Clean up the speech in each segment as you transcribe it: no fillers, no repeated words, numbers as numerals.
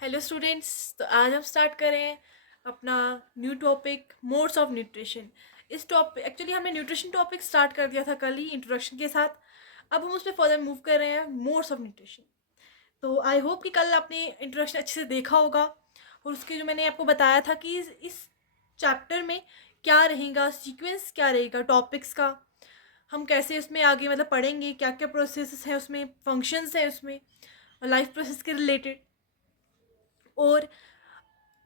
Hello students. तो आज हम स्टार्ट कर रहे हैं अपना new topic modes of nutrition. इस टॉपिक एक्चुअली हमने न्यूट्रिशन टॉपिक स्टार्ट कर दिया था कल ही इंट्रोडक्शन के साथ। अब हम उस पर फर्दर मूव कर रहे हैं मोड्स ऑफ न्यूट्रिशन। तो आई होप कि कल आपने इंट्रोडक्शन अच्छे से देखा होगा और उसके जो मैंने आपको बताया था कि इस चैप्टर में क्या रहेगा, सीक्वेंस क्या रहेगा टॉपिक्स का, हम कैसे उसमें आगे मतलब पढ़ेंगे, क्या क्या प्रोसेस हैं उसमें, फंक्शंस हैं उसमें लाइफ प्रोसेस के रिलेटेड। और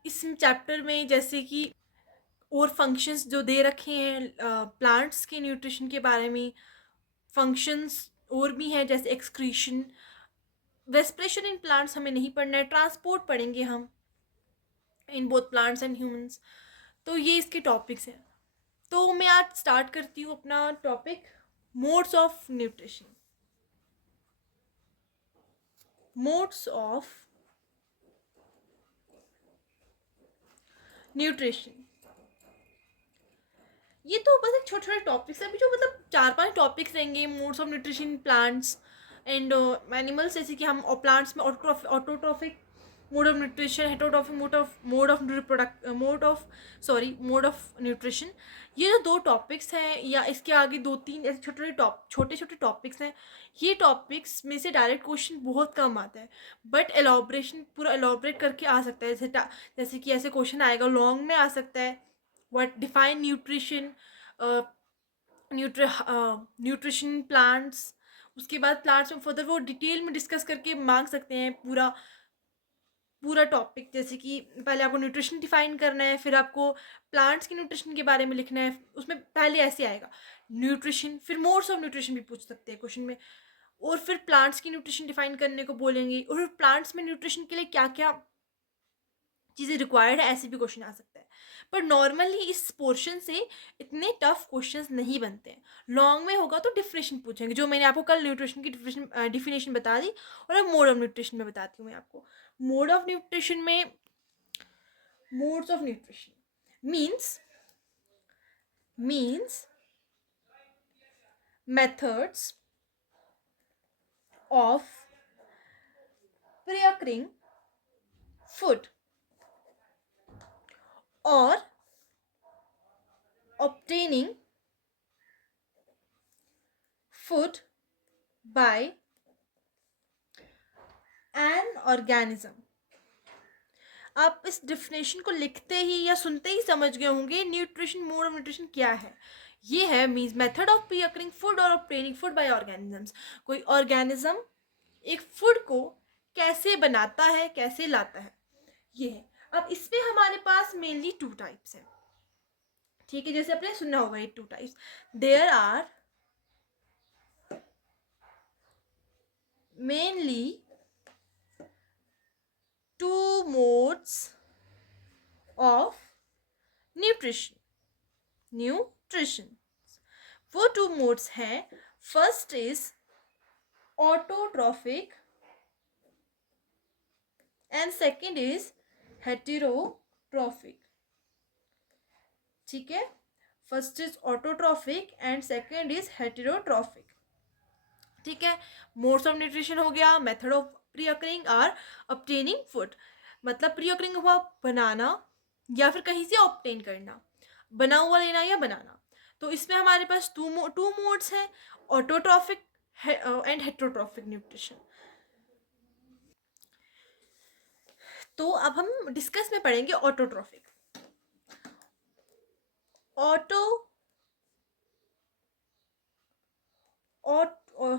इस चैप्टर में जैसे कि और फंक्शंस जो दे रखे हैं प्लांट्स के न्यूट्रिशन के बारे में, फंक्शंस और भी हैं जैसे एक्सक्रीशन, रेस्पिरेशन इन प्लांट्स हमें नहीं पढ़ना है, ट्रांसपोर्ट पढ़ेंगे हम in both plants and humans. तो ये इसके टॉपिक्स हैं। तो मैं आज स्टार्ट करती हूँ अपना topic modes of nutrition. Modes of nutrition, ये तो बस एक छोटे छोटे टॉपिक्स हैं अभी, जो मतलब 4-5 टॉपिक्स रहेंगे modes of nutrition plants and animals. जैसे कि हम प्लांट्स में autotrophic mode of nutrition, heterotrophic mode of reproduct mode of nutrition. ये जो दो टॉपिक्स हैं या इसके आगे 2-3 ऐसे छोटे छोटे टॉपिक्स हैं। ये टॉपिक्स में से डायरेक्ट क्वेश्चन बहुत कम आता है, बट एलॉबरेशन पूरा एलॉबरेट करके आ सकता है। जैसे कि ऐसे क्वेश्चन आएगा लॉन्ग में आ सकता है, what define nutrition, nutrition plants. उसके बाद प्लांट्स में फर्दर वो डिटेल में डिस्कस करके मांग सकते हैं पूरा पूरा टॉपिक। जैसे कि पहले आपको न्यूट्रिशन डिफाइन करना है, फिर आपको प्लांट्स के न्यूट्रिशन के बारे में लिखना है। उसमें पहले ऐसे आएगा न्यूट्रिशन, फिर मोड्स ऑफ न्यूट्रिशन भी पूछ सकते हैं क्वेश्चन में, और फिर प्लांट्स की न्यूट्रिशन डिफाइन करने को बोलेंगे, और फिर प्लांट्स में न्यूट्रिशन के लिए क्या क्या चीज़ें रिक्वायर्ड है ऐसे भी क्वेश्चन आ सकता है। पर नॉर्मली इस पोर्शन से इतने टफ क्वेश्चंस नहीं बनते हैं। लॉन्ग में होगा तो डिफिनेशन पूछेंगे, जो मैंने आपको कल न्यूट्रिशन की डिफिनेशन बता दी। और अब मोड ऑफ न्यूट्रिशन में बताती हूँ मैं आपको। मोड ऑफ न्यूट्रिशन में modes of nutrition means methods of preparing food और obtaining food by an organism। आप इस डिफिनेशन को लिखते ही या सुनते ही समझ गए होंगे न्यूट्रिशन, मोड ऑफ न्यूट्रिशन क्या है। ये है means method of preparing food और ऑब्टेनिंग फूड बाय ऑर्गेनिजम्स। कोई ऑर्गेनिज्म एक फूड को कैसे बनाता है, कैसे लाता है, ये है। अब इसमें हमारे पास मेनली 2 टाइप्स हैं, ठीक है। जैसे आपने सुना होगा ये 2 types, there are mainly 2 modes of nutrition. वो 2 मोड्स हैं। First is autotrophic and second is heterotrophic. ठीक है, first is autotrophic and second is heterotrophic. ठीक है, मोड्स ऑफ न्यूट्रिशन हो गया, मेथड ऑफ प्री-अकरिंग और ऑब्टेनिंग फूड। मतलब प्री-अकरिंग हुआ बनाना या फिर कहीं से ऑब्टेन करना, बना हुआ लेना या बनाना। तो इसमें हमारे पास टू मोड्स हैं, ऑटोट्रॉफिक एंड हेटेरोट्रॉफिक न्यूट्रिशन। तो अब हम डिस्कस में पढ़ेंगे ऑटोट्रॉफिक। ऑटो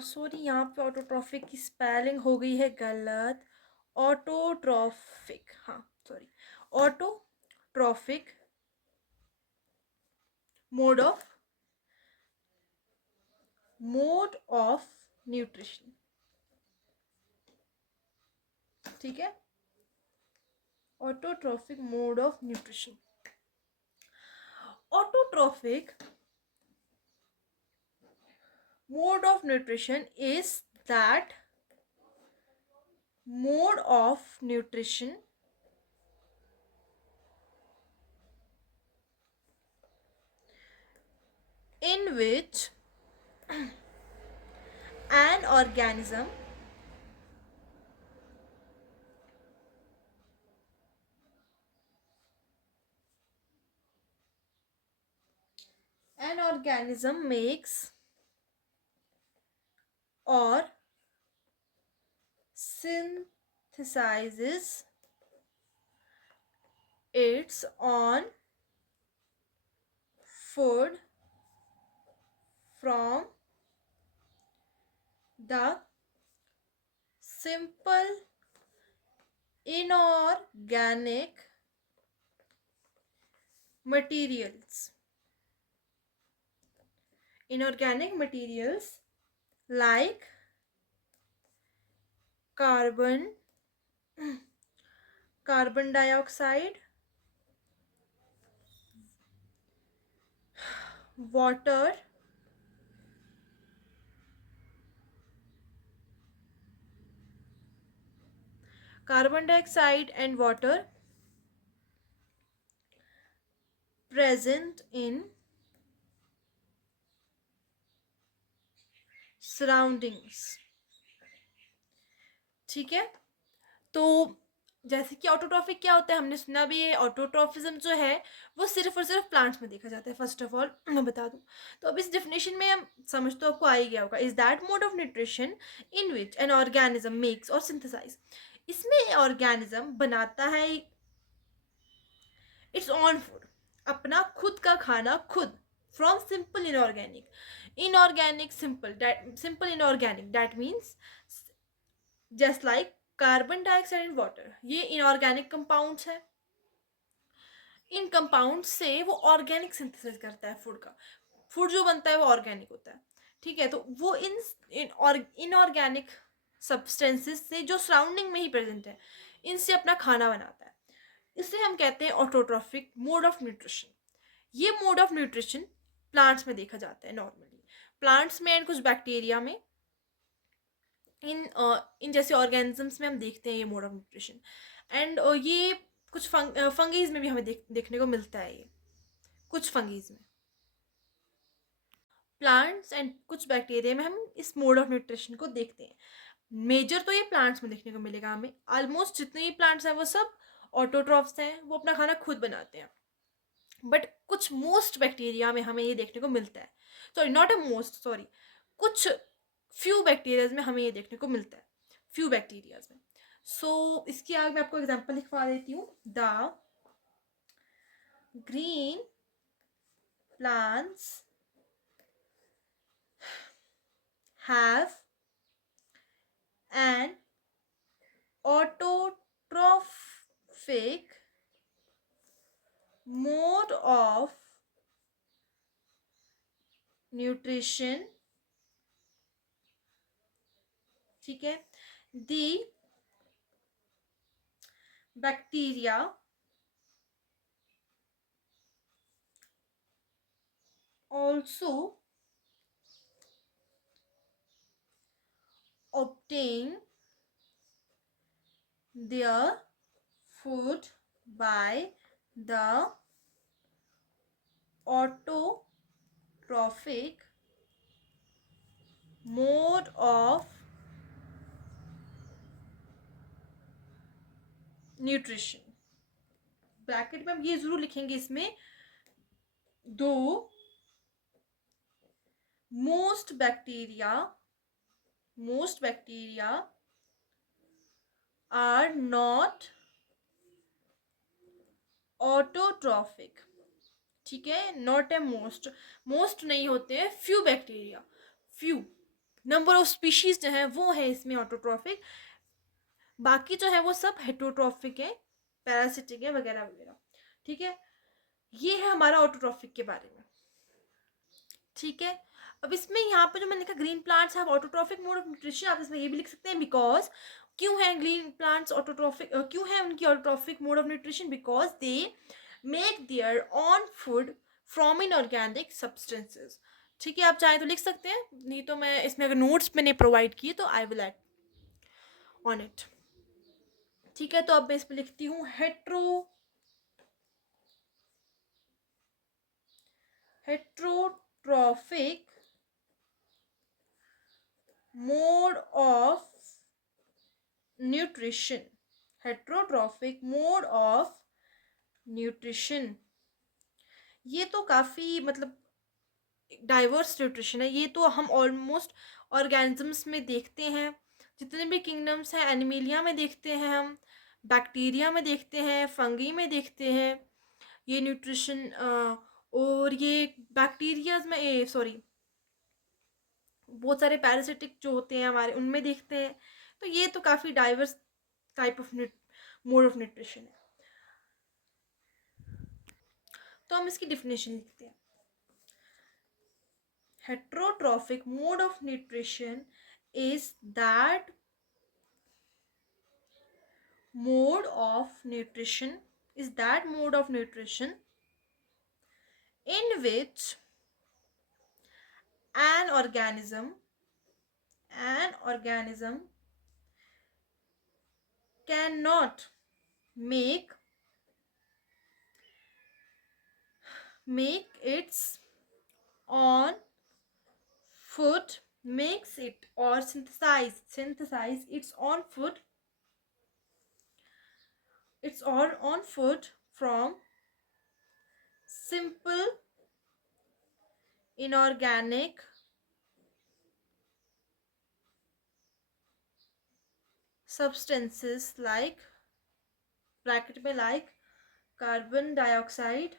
सॉरी, यहाँ पे ऑटोट्रॉफिक की स्पेलिंग हो गई है गलत। ऑटोट्रॉफिक, हाँ sorry, autotrophic mode of nutrition. ठीक है, autotrophic mode of nutrition. Autotrophic mode of nutrition is that mode of nutrition in which an organism An organism makes or synthesizes its own food from the simple inorganic materials. Inorganic materials like carbon, carbon dioxide, water, carbon dioxide and water present in surroundings. ठीक है, तो जैसे कि autotrophic क्या होता है, हमने सुना भी है। ऑटोट्रॉफिज्म जो है वो सिर्फ और सिर्फ प्लांट्स में देखा जाता है। फर्स्ट ऑफ ऑल मैं बता दूं, तो अब इस डेफिनेशन में हम समझ तो आपको आ ही गया होगा। Is that mode of nutrition in which an organism makes और सिंथेसाइज, इसमें ऑर्गेनिज्म बनाता है इट्स ऑन फूड, अपना खुद का खाना खुद, from simple inorganic, inorganic simple inorganic, that means just like carbon dioxide and water, ये इनऑर्गेनिक कंपाउंड्स है। इन कंपाउंड से वो ऑर्गेनिक सिंथेसिस करता है फूड का, फूड जो बनता है वो ऑर्गेनिक होता है। ठीक है, तो वो इन इनऑर्गेनिक सब्सटेंसेस से जो सराउंडिंग में ही प्रेजेंट है, इनसे अपना खाना बनाता है। इसे हम कहते हैं ऑटोट्रॉफिक मोड ऑफ न्यूट्रिशन। ये मोड ऑफ न्यूट्रिशन प्लांट्स में देखा जाता है नॉर्मली, प्लांट्स में एंड कुछ बैक्टीरिया में, इन जैसे ऑर्गेनिजम्स में हम देखते हैं ये मोड ऑफ न्यूट्रिशन। एंड ये कुछ फंगीज में भी हमें देखने को मिलता है, ये कुछ फंगीज में, प्लांट्स एंड कुछ बैक्टीरिया में हम इस मोड ऑफ न्यूट्रिशन को देखते हैं। मेजर तो ये प्लांट्स में देखने को मिलेगा हमें। ऑलमोस्ट जितने भी प्लांट्स हैं वो सब ऑटोट्रॉफ्स हैं, वो अपना खाना खुद बनाते हैं। बट कुछ मोस्ट बैक्टीरिया में हमें ये देखने को मिलता है, sorry not a most, sorry, कुछ फ्यू बैक्टीरियाज में हमें ये देखने को मिलता है, फ्यू बैक्टीरियाज में। सो इसकी आगे मैं आपको एग्जांपल लिखवा देती हूँ। The green plants have an autotrophic mode of nutrition, ठीक है। the bacteria also obtain their food by the autotrophic mode of nutrition। Bracket में हम ये जरूर लिखेंगे इसमें, दो most bacteria are not autotrophic, ठीक है, नॉट ए मोस्ट, मोस्ट नहीं होते हैं, few bacteria, few number of species जो है वो है इसमें ऑटोट्रॉफिक, बाकी जो है वो सब हेटरोट्रॉफिक है, पैरासिटिक है, वगैरह वगैरह। ठीक है, ये है हमारा ऑटोट्रॉफिक के बारे में। ठीक है, अब इसमें यहाँ पे जो मैंने लिखा green plants have autotrophic mode of nutrition, आप इसमें ये भी लिख सकते हैं बिकॉज, क्यों है ग्रीन प्लांट्स ऑटोट्रॉफिक, क्यों है उनकी autotrophic mode of nutrition, because they make their on food from inorganic substances. ठीक है, आप चाहे तो लिख सकते हैं, नहीं तो मैं इसमें अगर नोट्स मैंने प्रोवाइड किए तो I will add on it. ठीक है, तो अब मैं इसमें लिखती हूँ heterotrophic mode of nutrition, heterotrophic mode of nutrition. ये तो काफ़ी मतलब डाइवर्स न्यूट्रिशन है। ये तो हम ऑलमोस्ट ऑर्गेनिजम्स में देखते हैं, जितने भी किंगडम्स हैं, एनिमेलिया में देखते हैं हम, बैक्टीरिया में देखते हैं, फंगी में देखते हैं ये न्यूट्रिशन। और ये बैक्टीरियाज में सॉरी बहुत सारे पैरासिटिक जो होते हैं हमारे उनमें देखते हैं। तो ये तो काफ़ी diverse type of mode of nutrition है। तो हम इसकी डिफिनेशन लिखते हैं। Heterotrophic mode of nutrition is that mode of nutrition is that mode of nutrition in which an organism cannot make its own food, makes it or synthesize its own food from simple inorganic substances like bracket में like carbon dioxide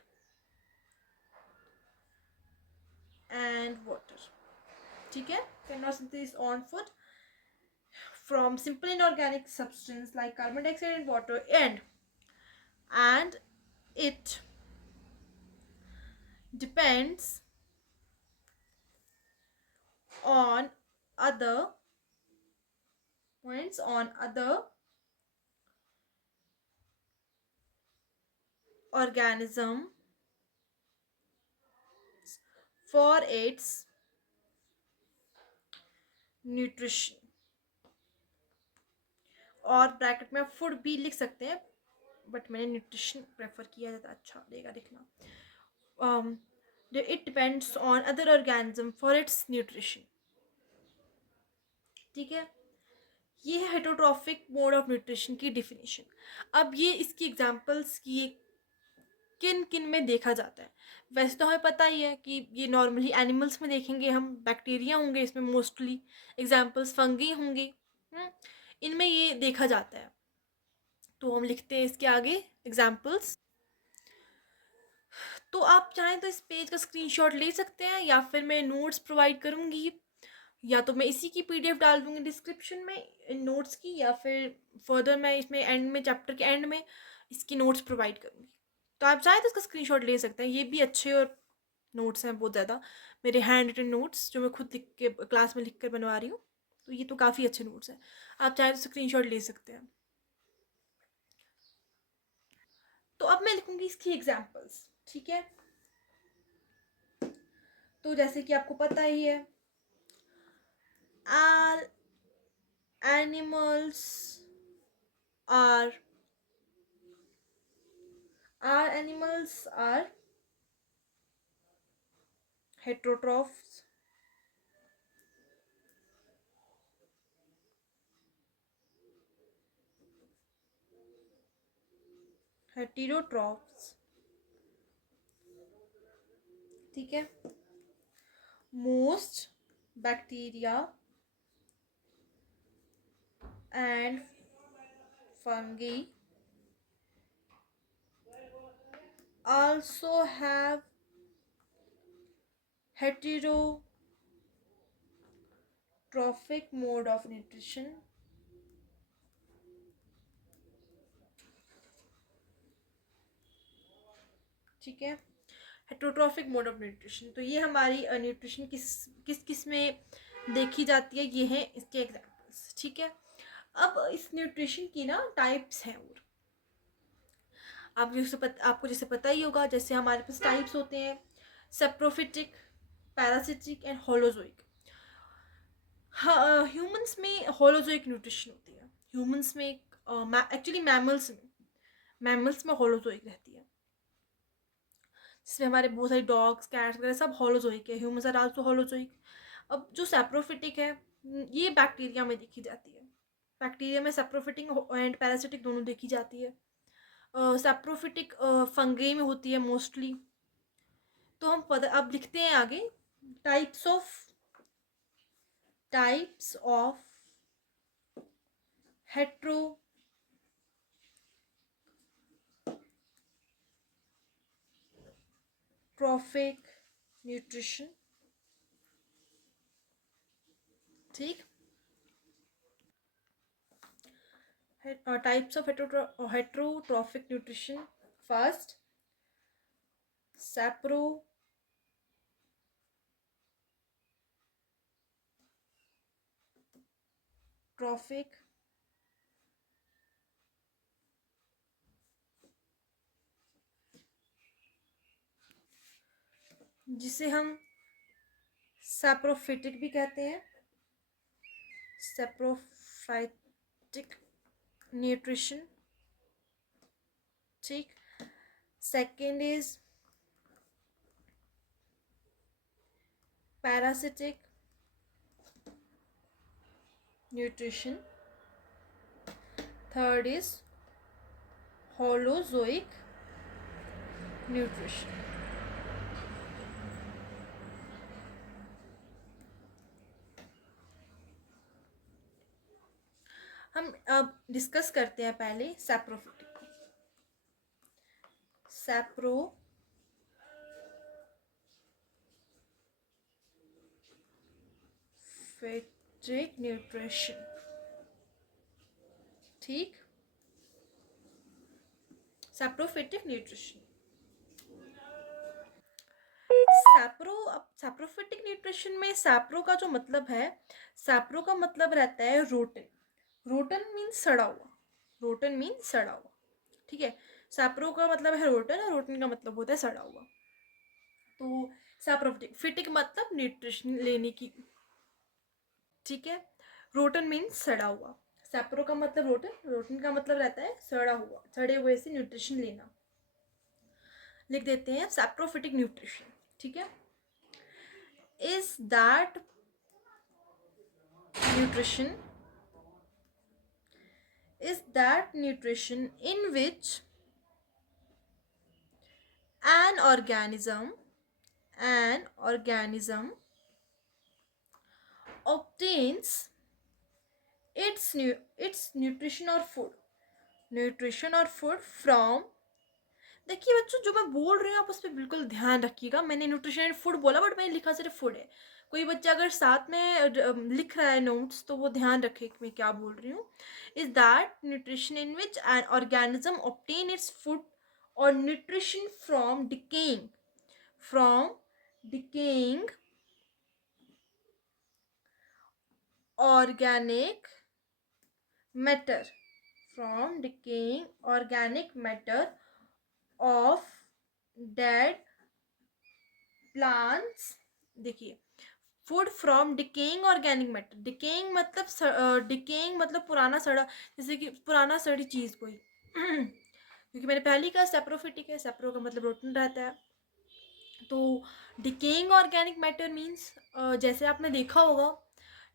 and water. ठीक है, cannot synthesize on food from simple inorganic substance like carbon dioxide and water, and it depends on other organism for its nutrition. और bracket में आप food भी लिख सकते हैं, बट मैंने न्यूट्रिशन प्रेफर किया, ज़्यादा अच्छा देगा लिखना। It depends on other organism for its nutrition. ठीक है, ये है हेटरोट्रॉफिक मोड ऑफ न्यूट्रिशन की डिफिनीशन। अब ये इसकी एग्जांपल्स की किन किन में देखा जाता है। वैसे तो हमें पता ही है कि ये नॉर्मली एनिमल्स में देखेंगे हम, बैक्टीरिया होंगे इसमें मोस्टली, एग्जांपल्स फंगी होंगी, इनमें ये देखा जाता है। तो हम लिखते हैं इसके आगे एग्जांपल्स। तो आप चाहें तो इस पेज का स्क्रीनशॉट ले सकते हैं, या फिर मैं नोट्स प्रोवाइड करूँगी, या तो मैं इसी की पीडीएफ डाल दूँगी डिस्क्रिप्शन में इन नोट्स की, या फिर फर्दर मैं इसमें एंड में, चैप्टर के एंड में इसकी नोट्स प्रोवाइड करूँगी। तो आप चाहें तो इसका स्क्रीनशॉट ले सकते हैं। ये भी अच्छे और नोट्स हैं बहुत ज़्यादा, मेरे हैंड रिटन नोट्स जो मैं खुद लिख के क्लास में लिख कर बनवा रही हूँ। तो ये तो काफ़ी अच्छे नोट्स हैं, आप चाहें तो स्क्रीनशॉट ले सकते हैं। तो अब मैं लिखूँगी इसकी एग्जाम्पल्स। ठीक है, तो जैसे कि आपको पता ही है, all animals are heterotrophs. ठीक है, most bacteria and fungi also have heterotrophic mode of nutrition. ठीक है, हेटरोट्रॉफिक मोड ऑफ न्यूट्रिशन। तो ये हमारी न्यूट्रिशन किस में देखी जाती है, ये है इसके एग्जांपल्स। ठीक है, अब इस न्यूट्रिशन की ना टाइप्स हैं, और आपको जैसे पता ही होगा, जैसे हमारे पास टाइप्स होते हैं saprophytic, parasitic and holozoic. Humans में होलोजोइक न्यूट्रिशन होती है। ह्यूमंस में एक्चुअली मैमल्स में होलोजोइक रहती है, जिसमें हमारे बहुत सारे डॉग्स, कैट्स वगैरह सब होलोजोइक है। Humans are also holozoic. अब जो सेप्रोफिटिक है, ये बैक्टीरिया में देखी जाती है। बैक्टीरिया में सेप्रोफिटिक एंड पैरासिटिक दोनों देखी जाती है। सेप्रोफिटिक फंगी में होती है मोस्टली। तो हम अब लिखते हैं आगे types of heterotrophic nutrition. ठीक. Types of heterotrophic nutrition. First, saprotrophic जिसे हम सैप्रोफिटिक भी कहते हैं. Saprophytic nutrition. ठीक. Second is parasitic nutrition. Third is holozoic nutrition. हम अब डिस्कस करते हैं पहले सैप्रोफिटिक. Saprophytic nutrition. ठीक. Saprophytic nutrition. सैप्रोफिटिक न्यूट्रिशन में सैप्रो का जो मतलब है, सैप्रो का मतलब रहता है रोटन. रोटन मीन्स सड़ा हुआ. रोटन मीन्स सड़ा हुआ. ठीक है. सैप्रो का मतलब है रोटन और रोटन का मतलब होता है सड़ा हुआ. तो सैप्रोफिटिक, फिटिक मतलब न्यूट्रिशन लेने की. ठीक है. रोटन मीन्स सड़ा हुआ. सैप्रो का मतलब रोटन, रोटन का मतलब रहता है सड़ा हुआ, सड़े हुए से न्यूट्रिशन लेना. लिख देते हैं सैप्रोफिटिक न्यूट्रिशन. ठीक है. Is that nutrition in which an organism obtains its nutrition or food from. देखिए बच्चों, जो मैं बोल रही हूँ आप उस पर बिल्कुल ध्यान रखिएगा. मैंने न्यूट्रिशन एंड फूड बोला बट मैंने लिखा सिर्फ फूड है. कोई बच्चा अगर साथ में लिख रहा है नोट्स तो वो ध्यान रखे कि मैं क्या बोल रही हूँ. Is that nutrition in which an organism obtain its food और nutrition from decaying organic matter of dead plants. देखिए, food from decaying organic matter. Decaying मतलब पुराना सड़ा, जैसे कि पुराना सड़ी चीज कोई. क्योंकि मैंने पहले ही कहा सैप्रोफिटिक है, सैप्रो का मतलब रोटन रहता है. तो डिकेइंग ऑर्गेनिक मैटर मीन्स, जैसे आपने देखा होगा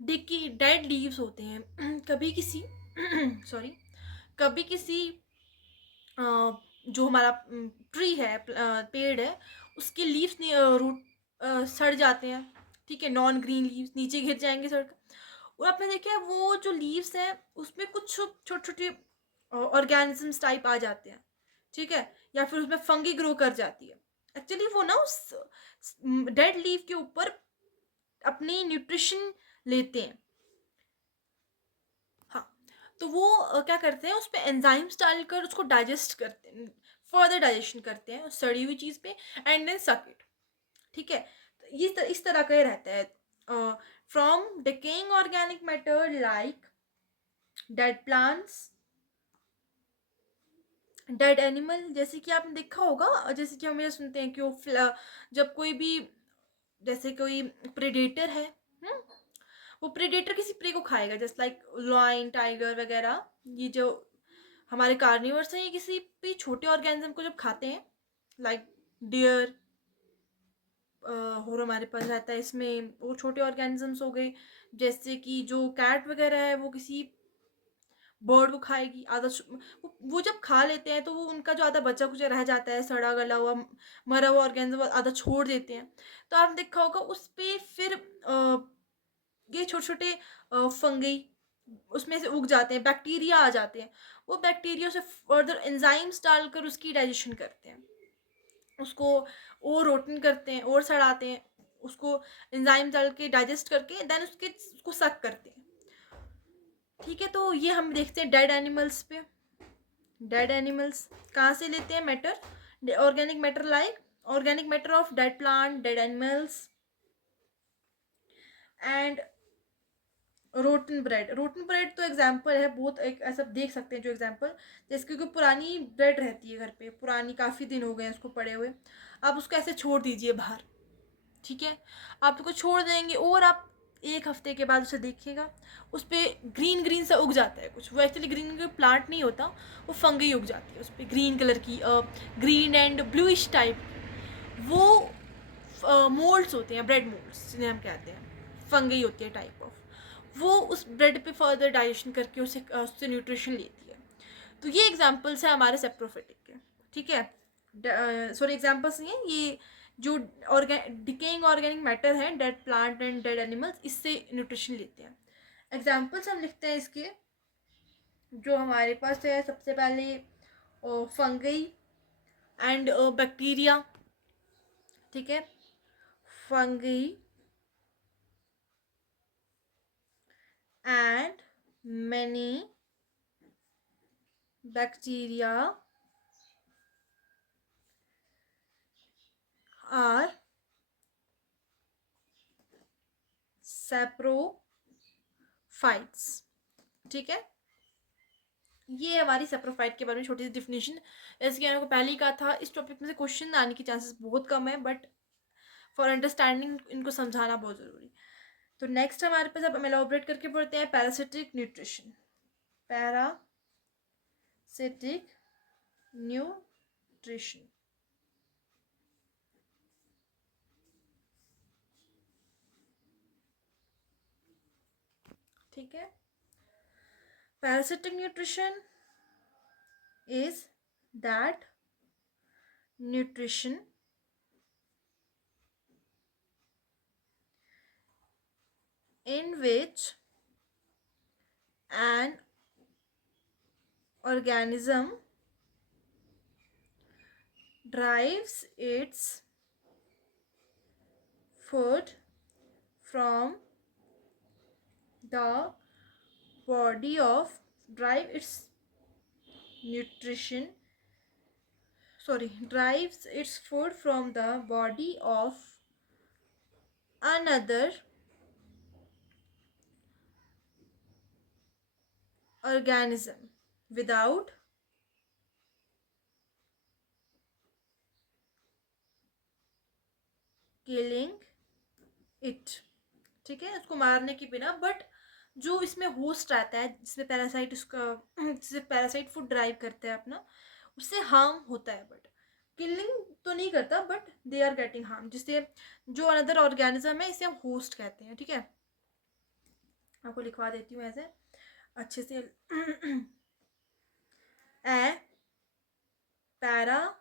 डेड लीव्स होते हैं. कभी किसी जो हमारा ट्री है, पेड़ है, उसके लीव्स रूट सड़ जाते हैं. ठीक है. नॉन ग्रीन लीव्स नीचे गिर जाएंगे सड़ कर. और आपने देखा है वो जो लीव्स हैं उसमें कुछ छोटे छोटे ऑर्गेनिजम्स टाइप आ जाते हैं. ठीक है. या फिर उसमें फंगी ग्रो कर जाती है. एक्चुअली वो ना उस डेड लीव के ऊपर अपनी न्यूट्रिशन लेते हैं. हाँ. तो वो क्या करते हैं, उस पर एंजाइम्स डालकर उसको डाइजेस्ट करते हैं, फर्दर डाइजेशन करते हैं सड़ी हुई चीज़ पे, एंड देन सक इट. ठीक है. तो ये इस तरह का ही रहता है. From decaying organic matter like dead plants, dead animal. जैसे कि आपने देखा होगा, जैसे कि हम ये सुनते हैं कि वो जब कोई भी, जैसे कोई प्रेडेटर है, वो प्रेडेटर किसी प्रे को खाएगा, जस्ट लाइक लॉयन, टाइगर वगैरह. ये जो हमारे कार्निवर्स हैं, ये किसी भी छोटे ऑर्गेनिज्म को जब खाते हैं, लाइक डियर और हमारे पास रहता है इसमें वो छोटे ऑर्गेनिजम्स हो गए. जैसे कि जो कैट वगैरह है वो किसी बर्ड को खाएगी, वो जब खा लेते हैं तो वो उनका जो आधा बचा कुचा रह जाता है, सड़ा गला हुआ मरा हुआ ऑर्गेनिज्म, वो आधा छोड़ देते हैं। तो आपने देखा होगा उस पे फिर ये छोटे छोटे फंगी उसमें से उग जाते हैं, बैक्टीरिया आ जाते हैं। वो बैक्टीरिया से फर्दर एंजाइम्स डालकर उसकी डाइजेशन करते हैं, उसको और रोटन करते हैं और सड़ाते हैं, उसको एंजाइम डाल के डाइजेस्ट करके देन उसको सक करते हैं। ठीक है, तो ये हम देखते हैं डेड एनिमल्स पे। डेड एनिमल्स कहाँ से लेते हैं matter? Organic matter like organic matter of dead plant, dead animals and rotten bread तो एग्जाम्पल है बहुत, एक ऐसा देख सकते हैं जो एग्जाम्पल, जैसे क्योंकि पुरानी ब्रेड रहती है घर पे, पुरानी काफ़ी दिन हो गए उसको पड़े हुए, आप उसको ऐसे छोड़ दीजिए बाहर। ठीक है, आप उसको छोड़ देंगे और आप एक हफ्ते के बाद उसे देखिएगा, उस पर ग्रीन ग्रीन सा उग जाता है कुछ। वो एक्चुअली ग्रीन का प्लांट नहीं होता, वो फंगी उग जाती है उस पर ग्रीन कलर की, ग्रीन एंड ब्लूइश टाइप। वो मोल्ड्स होते हैं, ब्रेड मोल्ड्स जिन्हें हम कहते हैं, फंगी होती है टाइप ऑफ। वो उस ब्रेड पे फर्दर डाइजेशन करके उससे न्यूट्रिशन लेती है। तो ये एग्जाम्पल्स है हमारे सेप्रोफिटिक के। ठीक है, सॉरी एग्जाम्पल्स नहीं है ये, जो डिकेइंग ऑर्गेनिक मैटर है, dead plant and dead animals, इससे न्यूट्रिशन लेते हैं। एग्जाम्पल्स हम लिखते हैं इसके, जो हमारे पास है सबसे पहले फंगई एंड बैक्टीरिया। ठीक है, fungi and many bacteria are saprophytes। ठीक है, ये हमारी सेप्रोफाइट के बारे में छोटी सी डिफिनेशन। जैसे कि मैंने को पहले ही कहा था, इस टॉपिक में से क्वेश्चन आने की चांसेस बहुत कम है, बट फॉर अंडरस्टैंडिंग इनको समझाना बहुत ज़रूरी। तो नेक्स्ट हमारे पास अब हम एलॉबरेट करके पढ़ते हैं पैरासिटिक न्यूट्रिशन। Parasitic nutrition. ठीक है, parasitic nutrition is that nutrition in which an organism derives its food from the body of nutrition derives its food from the body of another organism without killing it। ठीक है, उसको मारने के बिना, but जो इसमें होस्ट रहता है जिसमें पैरासाइट उसका जिससे पैरासाइट फूड ड्राइव करते हैं अपना, उससे हार्म होता है, बट किलिंग तो नहीं करता, but they are getting harm, जिससे जो अनदर ऑर्गेनिज्म है इसे हम होस्ट कहते हैं। ठीक है, आपको लिखवा देती हूँ ऐसे अच्छे से। ए parasite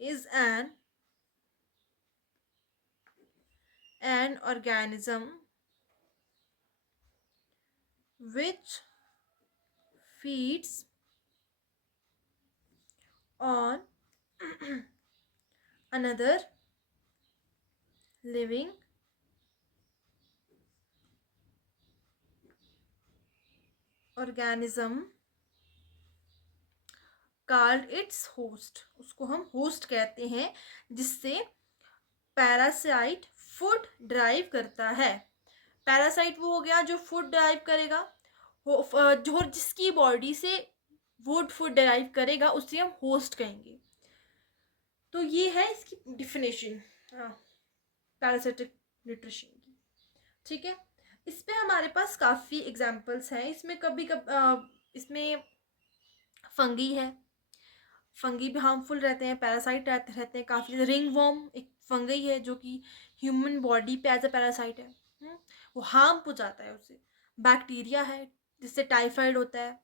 is an organism which feeds on another living organism called its host। उसको हम होस्ट कहते हैं, जिससे पैरासाइट फूड ड्राइव करता है। पैरासाइट वो हो गया जो फूड ड्राइव करेगा, जो जिसकी बॉडी से वो फूड ड्राइव करेगा, उसे हम होस्ट कहेंगे। तो ये है इसकी डिफिनेशन पैरासिटिक न्यूट्रिशन की। ठीक है, इस पे हमारे पास काफ़ी एग्जांपल्स हैं। इसमें इसमें फंगी है, फंगी भी हार्मफुल रहते हैं, पैरासाइट रहते हैं काफ़ी। रिंग वॉर्म एक फंगी है जो कि ह्यूमन बॉडी पे एज अ पैरासाइट है, वो हार्म पहुँचाता है उससे। बैक्टीरिया है, जिससे टाइफाइड होता है,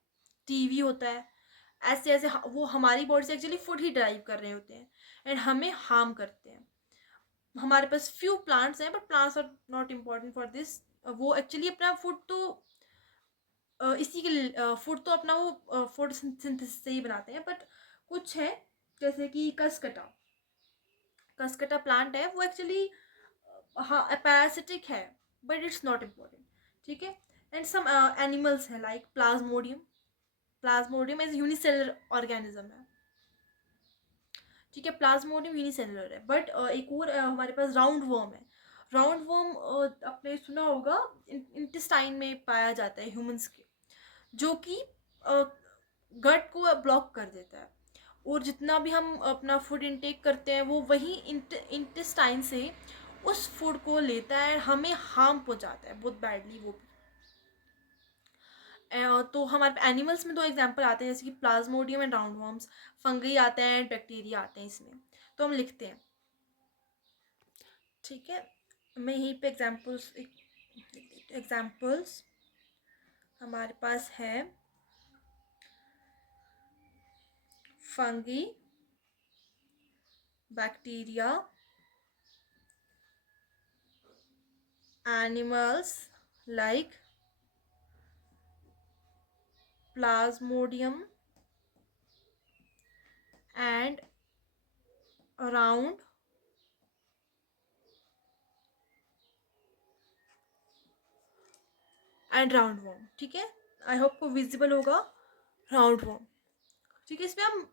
टीवी होता है। ऐसे ऐसे वो हमारी बॉडी से एक्चुअली फूड ही ड्राइव कर रहे होते हैं एंड हमें हार्म करते हैं। हमारे पास फ्यू प्लांट्स हैं but plants are not important for this. वो एक्चुअली अपना फूड तो इसी के फूड तो अपना वो फूड सिंथेसिस से ही बनाते हैं, बट कुछ है जैसे कि कसकटा। कसकटा प्लांट है, वो एक्चुअली हाँ पैरासिटिक है बट इट्स नॉट इम्पॉर्टेंट, ठीक है। एंड सम एनिमल्स हैं like Plasmodium. Plasmodium is unicellular organism है, ठीक है। प्लाज्मोडियम यूनिसेलुलर है, बट एक और हमारे पास राउंड वर्म है। राउंड वर्म आपने सुना होगा, इंटेस्टाइन में पाया जाता है ह्यूमंस के, जो कि गट को ब्लॉक कर देता है। और जितना भी हम अपना फूड इनटेक करते हैं वो वही इंटेस्टाइन से उस फूड को लेता है, हमें हार्म पहुंचाता है बहुत बैडली वो भी। तो हमारे एनिमल्स में दो एग्जांपल आते हैं जैसे कि Plasmodium and round worms. Fungi आते हैं, बैक्टीरिया आते हैं इसमें, तो हम लिखते हैं, ठीक है। मैं यहीं पे एग्जांपल्स हमारे पास है fungi, bacteria, animals like Plasmodium and round worm, ठीक है। आई होप को विजिबल होगा राउंड वर्म, ठीक है। इसमें हम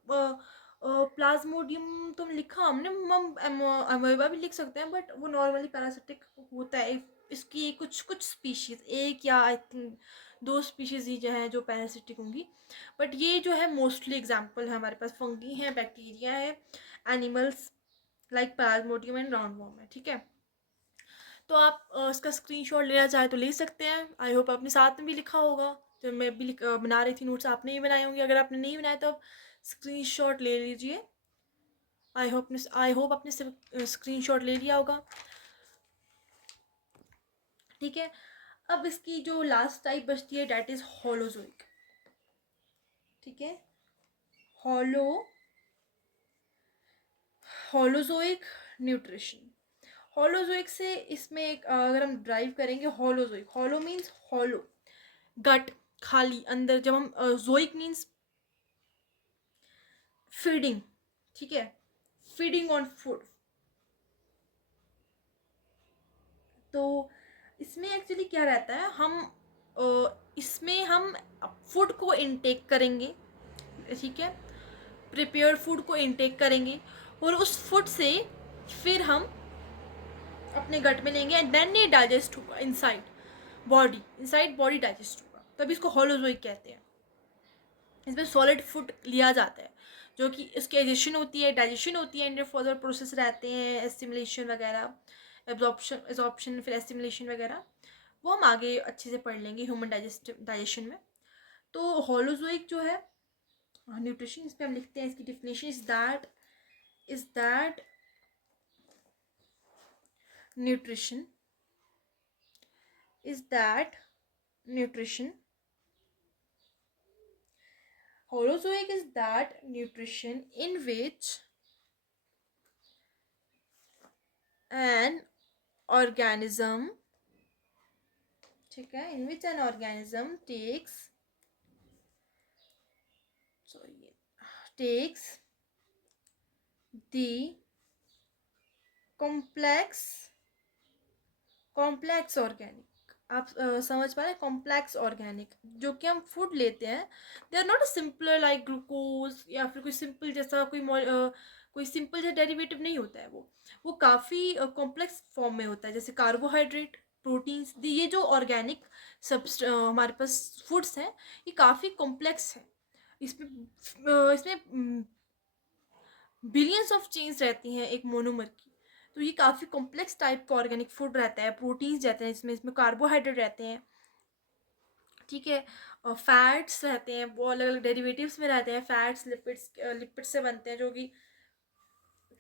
प्लाज्मोडियम तो लिखा हमने, हम अमीबा भी लिख सकते हैं बट वो नॉर्मली पैरासिटिक होता है। इसकी कुछ कुछ स्पीशीज, एक या आई थिंक दो स्पीशीज ही जो है जो पैरासिटिक होंगी, बट ये जो है मोस्टली एग्जाम्पल है हमारे पास। फंगी है, बैक्टीरिया है, animals like Plasmodium and round worm है, ठीक है। तो आप इसका स्क्रीनशॉट लेना चाहे तो ले सकते हैं। आई होप आपने साथ में भी लिखा होगा, जब मैं भी बना रही थी नोट्स आपने ही बनाए होंगे। अगर आपने नहीं बनाए तो आप स्क्रीनशॉट ले लीजिए। आई होप आपने सिर्फ स्क्रीनशॉट ले लिया होगा, ठीक है। अब इसकी जो लास्ट टाइप बचती है डैट इज होलोजोइक, ठीक है। होलो होलोजोइक न्यूट्रिशन। होलोजोइक से इसमें एक अगर हम ड्राइव करेंगे, होलोजोइक, होलो मीन्स होलो, गट, खाली, अंदर। जब हम जोइक मीन्स फीडिंग, ठीक है, फीडिंग ऑन फूड। तो इसमें एक्चुअली क्या रहता है, इसमें हम फूड को इनटेक करेंगे, ठीक है, प्रिपेयर्ड फूड को इनटेक करेंगे और उस फूड से फिर हम अपने गट में लेंगे एंड देन ये डाइजेस्ट होगा इनसाइड बॉडी डाइजेस्ट होगा, तभी इसको होलोजोइक कहते हैं। इसमें सॉलिड फूड लिया जाता है जो कि इसकी डाइजेशन होती है एंड फर्दर प्रोसेस रहते हैं, एस्टिमुलेशन वगैरह, एब्जॉर्प्शन फिर एस्टिमुलेशन वगैरह, वो हम आगे अच्छे से पढ़ लेंगे ह्यूमन डाइजेशन में। तो होलोजोइक जो है न्यूट्रिशन, इस पर हम लिखते हैं इसकी definition is that nutrition Holozoic is that nutrition in which an organism, ठीक है, in which an organism takes the complex organic. आप समझ पा रहे हैं, कॉम्प्लेक्स ऑर्गेनिक जो कि हम फूड लेते हैं, they are not a simple like glucose या फिर कोई सिंपल जैसा कोई सिंपल जैसा डेरिवेटिव नहीं होता है। वो काफ़ी कॉम्प्लेक्स फॉर्म में होता है, जैसे कार्बोहाइड्रेट, प्रोटीन्स। ये जो ऑर्गेनिक हमारे पास फूड्स हैं ये काफ़ी कॉम्प्लेक्स है। इसमें बिलियंस ऑफ चेन्स रहती हैं एक मोनोमर की। तो ये काफ़ी कॉम्प्लेक्स टाइप का ऑर्गेनिक फूड रहता है। प्रोटीन्स रहते हैं इसमें कार्बोहाइड्रेट रहते हैं, ठीक है, और फैट्स रहते हैं, वो अलग अलग डेरिवेटिव्स में रहते हैं। फैट्स लिपिड्स से बनते हैं जो कि,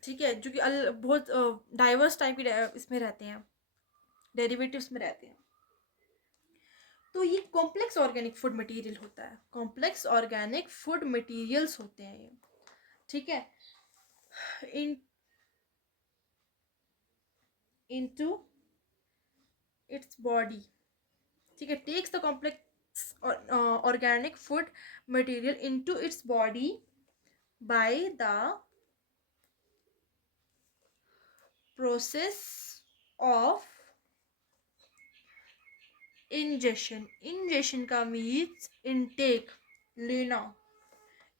ठीक है, जो कि बहुत डाइवर्स टाइप के इसमें रहते हैं, डेरिवेटिव्स में रहते हैं। तो ये कॉम्प्लेक्स ऑर्गेनिक फूड मटेरियल होता है, कॉम्प्लेक्स ऑर्गेनिक फूड मटेरियल्स होते हैं ये, ठीक है। इन इनटू इट्स बॉडी, ठीक है, takes the complex organic food material into its body by the process of ingestion. Ingestion का मीन्स इनटेक, लेना,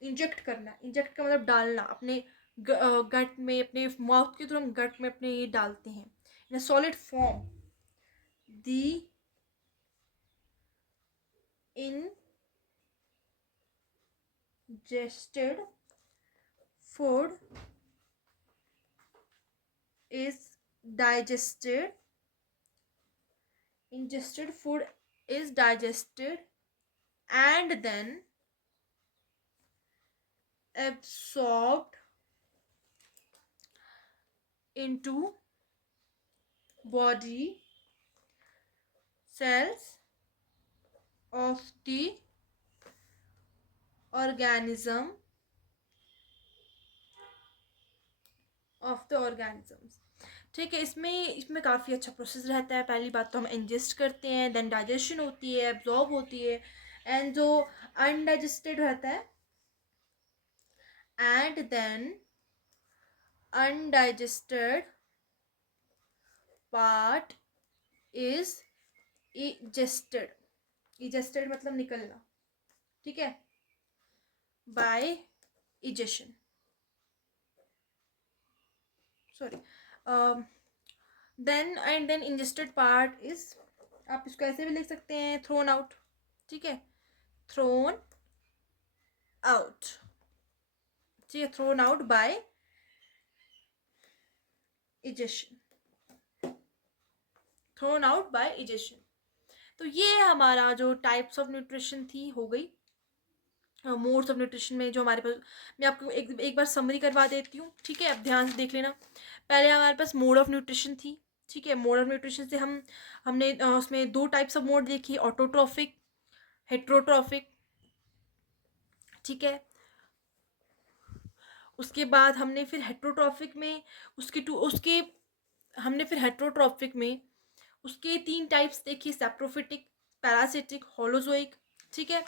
इंजेक्ट करना। इंजेक्ट का मतलब डालना, अपने गट में, अपने माउथ के थ्रू हम गट में अपने ये डालते हैं in solid form. The ingested food is digested, ingested food is digested and then absorbed into body cells of the organism, of the organisms। ठीक है, इसमें काफ़ी अच्छा प्रोसेस रहता है। पहली बात तो हम इंजेस्ट करते हैं, देन डाइजेशन होती है, एब्जॉर्ब होती है, एंड जो अनडाइजेस्टेड रहता है, and then undigested part is egested, egested मतलब निकलना, ठीक है, by egestion, sorry, then ingested part is, आप इसको ऐसे भी लिख सकते हैं, thrown out, ठीक है, thrown out, ठीक है, thrown out by egestion, thrown out by egestion. तो ये हमारा जो टाइप्स ऑफ न्यूट्रिशन थी हो गई। मोड्स ऑफ न्यूट्रिशन में जो हमारे पास, मैं आपको एक बार समरी करवा देती हूँ, ठीक है, अब ध्यान से देख लेना। पहले हमारे पास मोड ऑफ न्यूट्रिशन थी, ठीक है। मोड ऑफ न्यूट्रिशन से हमने उसमें दो टाइप्स ऑफ मोड देखी, ऑटोट्रॉफिक, हेट्रोट्रॉफिक, ठीक है। उसके बाद हमने फिर हेट्रोट्रॉफिक में उसके हमने फिर हेट्रोट्रॉफिक में उसके 3 टाइप्स देखी, सेप्रोफिटिक, पैरासिटिक, होलोजोइक, ठीक है।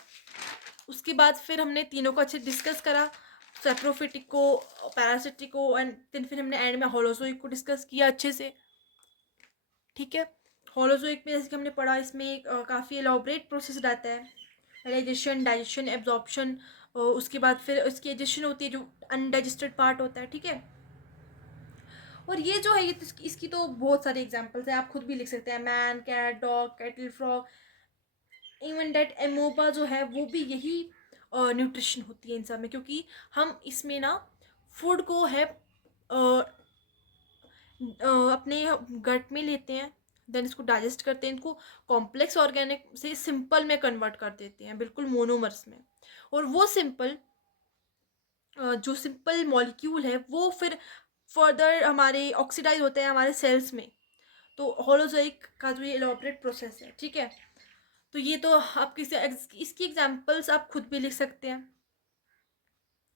उसके बाद फिर हमने तीनों को अच्छे डिस्कस करा, सेप्रोफिटिक को, पैरासिटिक को, एंड देन फिर हमने एंड में होलोजोइक को डिस्कस किया अच्छे से, ठीक है। होलोजोइक में जैसे कि हमने पढ़ा, इसमें काफ़ी एलॉबरेट प्रोसेस रहता है, डाइजेशन, एब्जॉर्प्शन, उसके बाद फिर उसकी एडिशन होती है जो अनडाइजेस्टेड पार्ट होता है, ठीक है। और ये जो है, ये तो इसकी तो बहुत सारे एग्जांपल्स हैं, आप खुद भी लिख सकते हैं, man, cat, dog, cattle, frog, even that amoeba जो है वो भी यही न्यूट्रिशन होती है इन सब में, क्योंकि हम इसमें ना फूड को है अपने गट में लेते हैं, देन इसको डाइजेस्ट करते हैं, इनको कॉम्प्लेक्स ऑर्गेनिक से सिंपल में कन्वर्ट कर देते हैं, बिल्कुल मोनोमर्स में। और वो सिंपल जो सिंपल मॉलिक्यूल है वो फिर फर्दर हमारे ऑक्सीडाइज होते हैं हमारे सेल्स में। तो होलोजोइक का जो ये एलॉबरेट प्रोसेस है, ठीक है। तो ये तो आप इसकी एग्जांपल्स आप खुद भी लिख सकते हैं,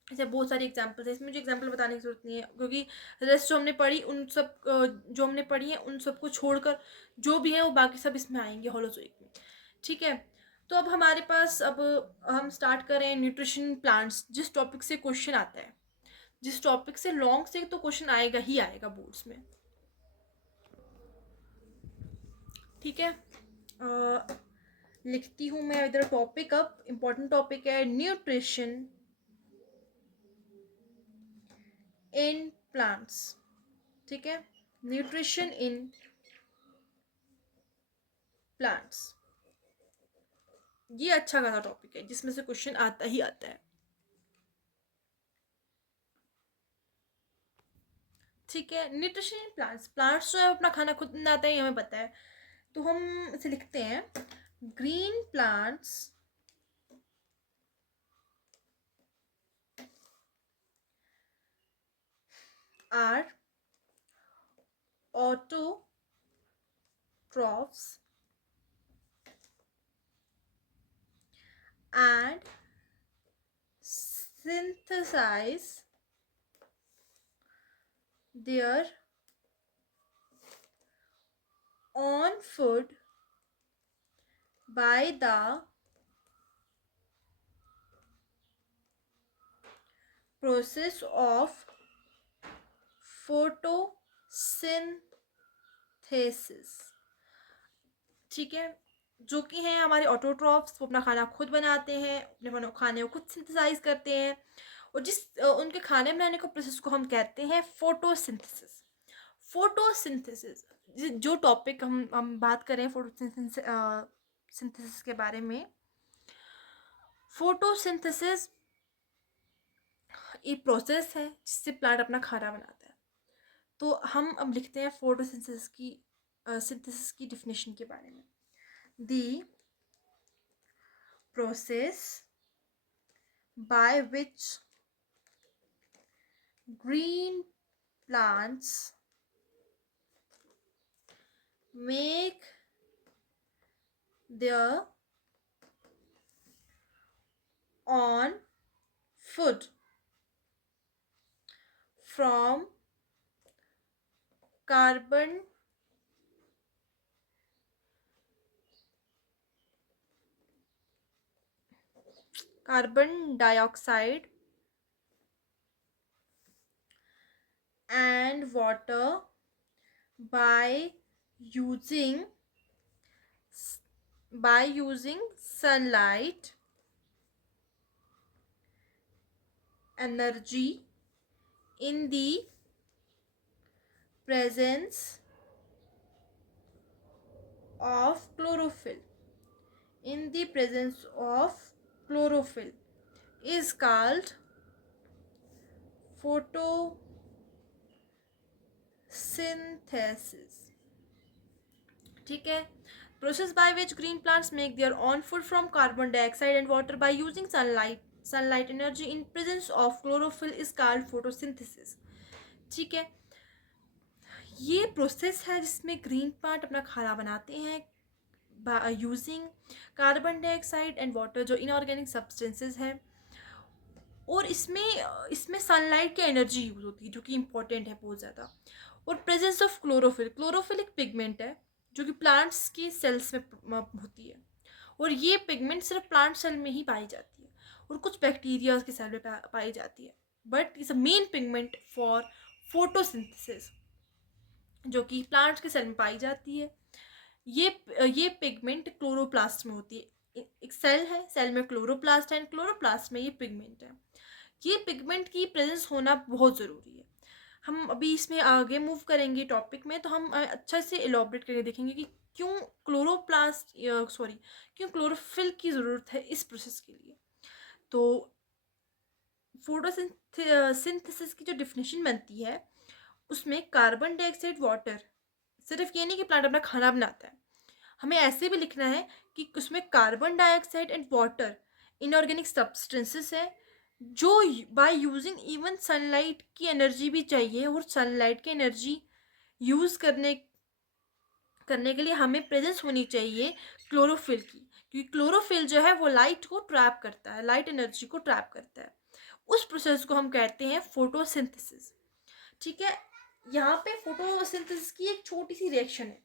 ऐसे बहुत सारे एग्जांपल्स हैं, इसमें मुझे एग्जांपल बताने की जरूरत नहीं है, क्योंकि रेस्ट जो हमने पढ़ी उन सब जो हमने पढ़ी है उन सबको छोड़कर जो भी है वो बाकी सब इसमें आएंगे होलोजोइक में, ठीक है। तो अब हमारे पास, अब हम स्टार्ट करें न्यूट्रिशन प्लांट्स। जिस टॉपिक से क्वेश्चन आता है, जिस टॉपिक से लॉन्ग से तो क्वेश्चन आएगा ही आएगा बोर्ड्स में, ठीक है। लिखती हूँ मैं इधर टॉपिक, अब इम्पोर्टेंट टॉपिक है न्यूट्रिशन इन प्लांट्स, ठीक है, न्यूट्रिशन इन प्लांट्स। ये अच्छा खासा टॉपिक है जिसमें से क्वेश्चन आता ही आता है, ठीक है। न्यूट्रिशन इन प्लांट्स, प्लांट्स जो है अपना खाना खुद बनाते हैं, ये हमें पता है। तो हम इसे लिखते हैं, green plants are autotrophs and synthesize their own food by the process of photosynthesis. ठीक है, जो कि हैं हमारे ऑटोट्रॉफ्स, वो अपना खाना खुद बनाते हैं, अपने खाने को खुद सिंथेसाइज करते हैं, और जिस उनके खाने बनाने को प्रोसेस को हम कहते हैं फोटोसिंथेसिस. फोटोसिंथेसिस जो टॉपिक हम बात करें फोटोसिंथेसिस के बारे में. फोटोसिंथेसिस एक प्रोसेस है जिससे प्लांट अपना खाना बनाता है. तो हम अब लिखते हैं फोटोसिंथेसिस की डिफिनेशन के बारे में. दी process by which green plants make their own food from carbon dioxide and water by using sunlight, energy in the presence of chlorophyll is called photosynthesis. ठीक है, process by which green plants make their own food from carbon dioxide and water by using sunlight energy in presence of chlorophyll is called photosynthesis. ठीक है, ये process है जिसमें green plant अपना खाना बनाते हैं using carbon dioxide and water, जो इनऑर्गेनिक सब्सटेंसेस है, और इसमें सनलाइट की एनर्जी यूज होती है जो कि इम्पोर्टेंट है बहुत ज़्यादा, और प्रेजेंस ऑफ क्लोरोफिल एक पिगमेंट है जो कि प्लांट्स की सेल्स में होती है, और ये पिगमेंट सिर्फ प्लांट सेल में ही पाई जाती है और कुछ बैक्टीरिया के सेल में पाई जाती है, but it's a main pigment for photosynthesis जो कि प्लांट्स के सेल में पाई जाती है. ये पिगमेंट क्लोरोप्लास्ट में होती है. एक सेल है, सेल में क्लोरोप्लास्ट है, एंड क्लोरोप्लास्ट में ये पिगमेंट है. ये पिगमेंट की प्रेजेंस होना बहुत ज़रूरी है. हम अभी इसमें आगे मूव करेंगे टॉपिक में, तो हम अच्छा से एलॉबरेट करके देखेंगे कि क्यों क्लोरोफिल की ज़रूरत है इस प्रोसेस के लिए. तो फोटोसिंथेसिस की जो डिफिनेशन बनती है उसमें कार्बन डाइऑक्साइड, वाटर, सिर्फ ये नहीं कि प्लांट अपना खाना बनाता है, हमें ऐसे भी लिखना है कि उसमें carbon dioxide and water inorganic substances है जो बाय यूजिंग इवन सनलाइट की एनर्जी भी चाहिए, और सनलाइट की एनर्जी यूज़ करने के लिए हमें प्रेजेंस होनी चाहिए क्लोरोफिल की, क्योंकि क्लोरोफिल जो है वो लाइट को ट्रैप करता है, लाइट एनर्जी को ट्रैप करता है. उस प्रोसेस को हम कहते हैं फोटोसिंथेसिस. ठीक है, यहाँ पे फोटोसिंथेसिस की एक छोटी सी रिएक्शन है.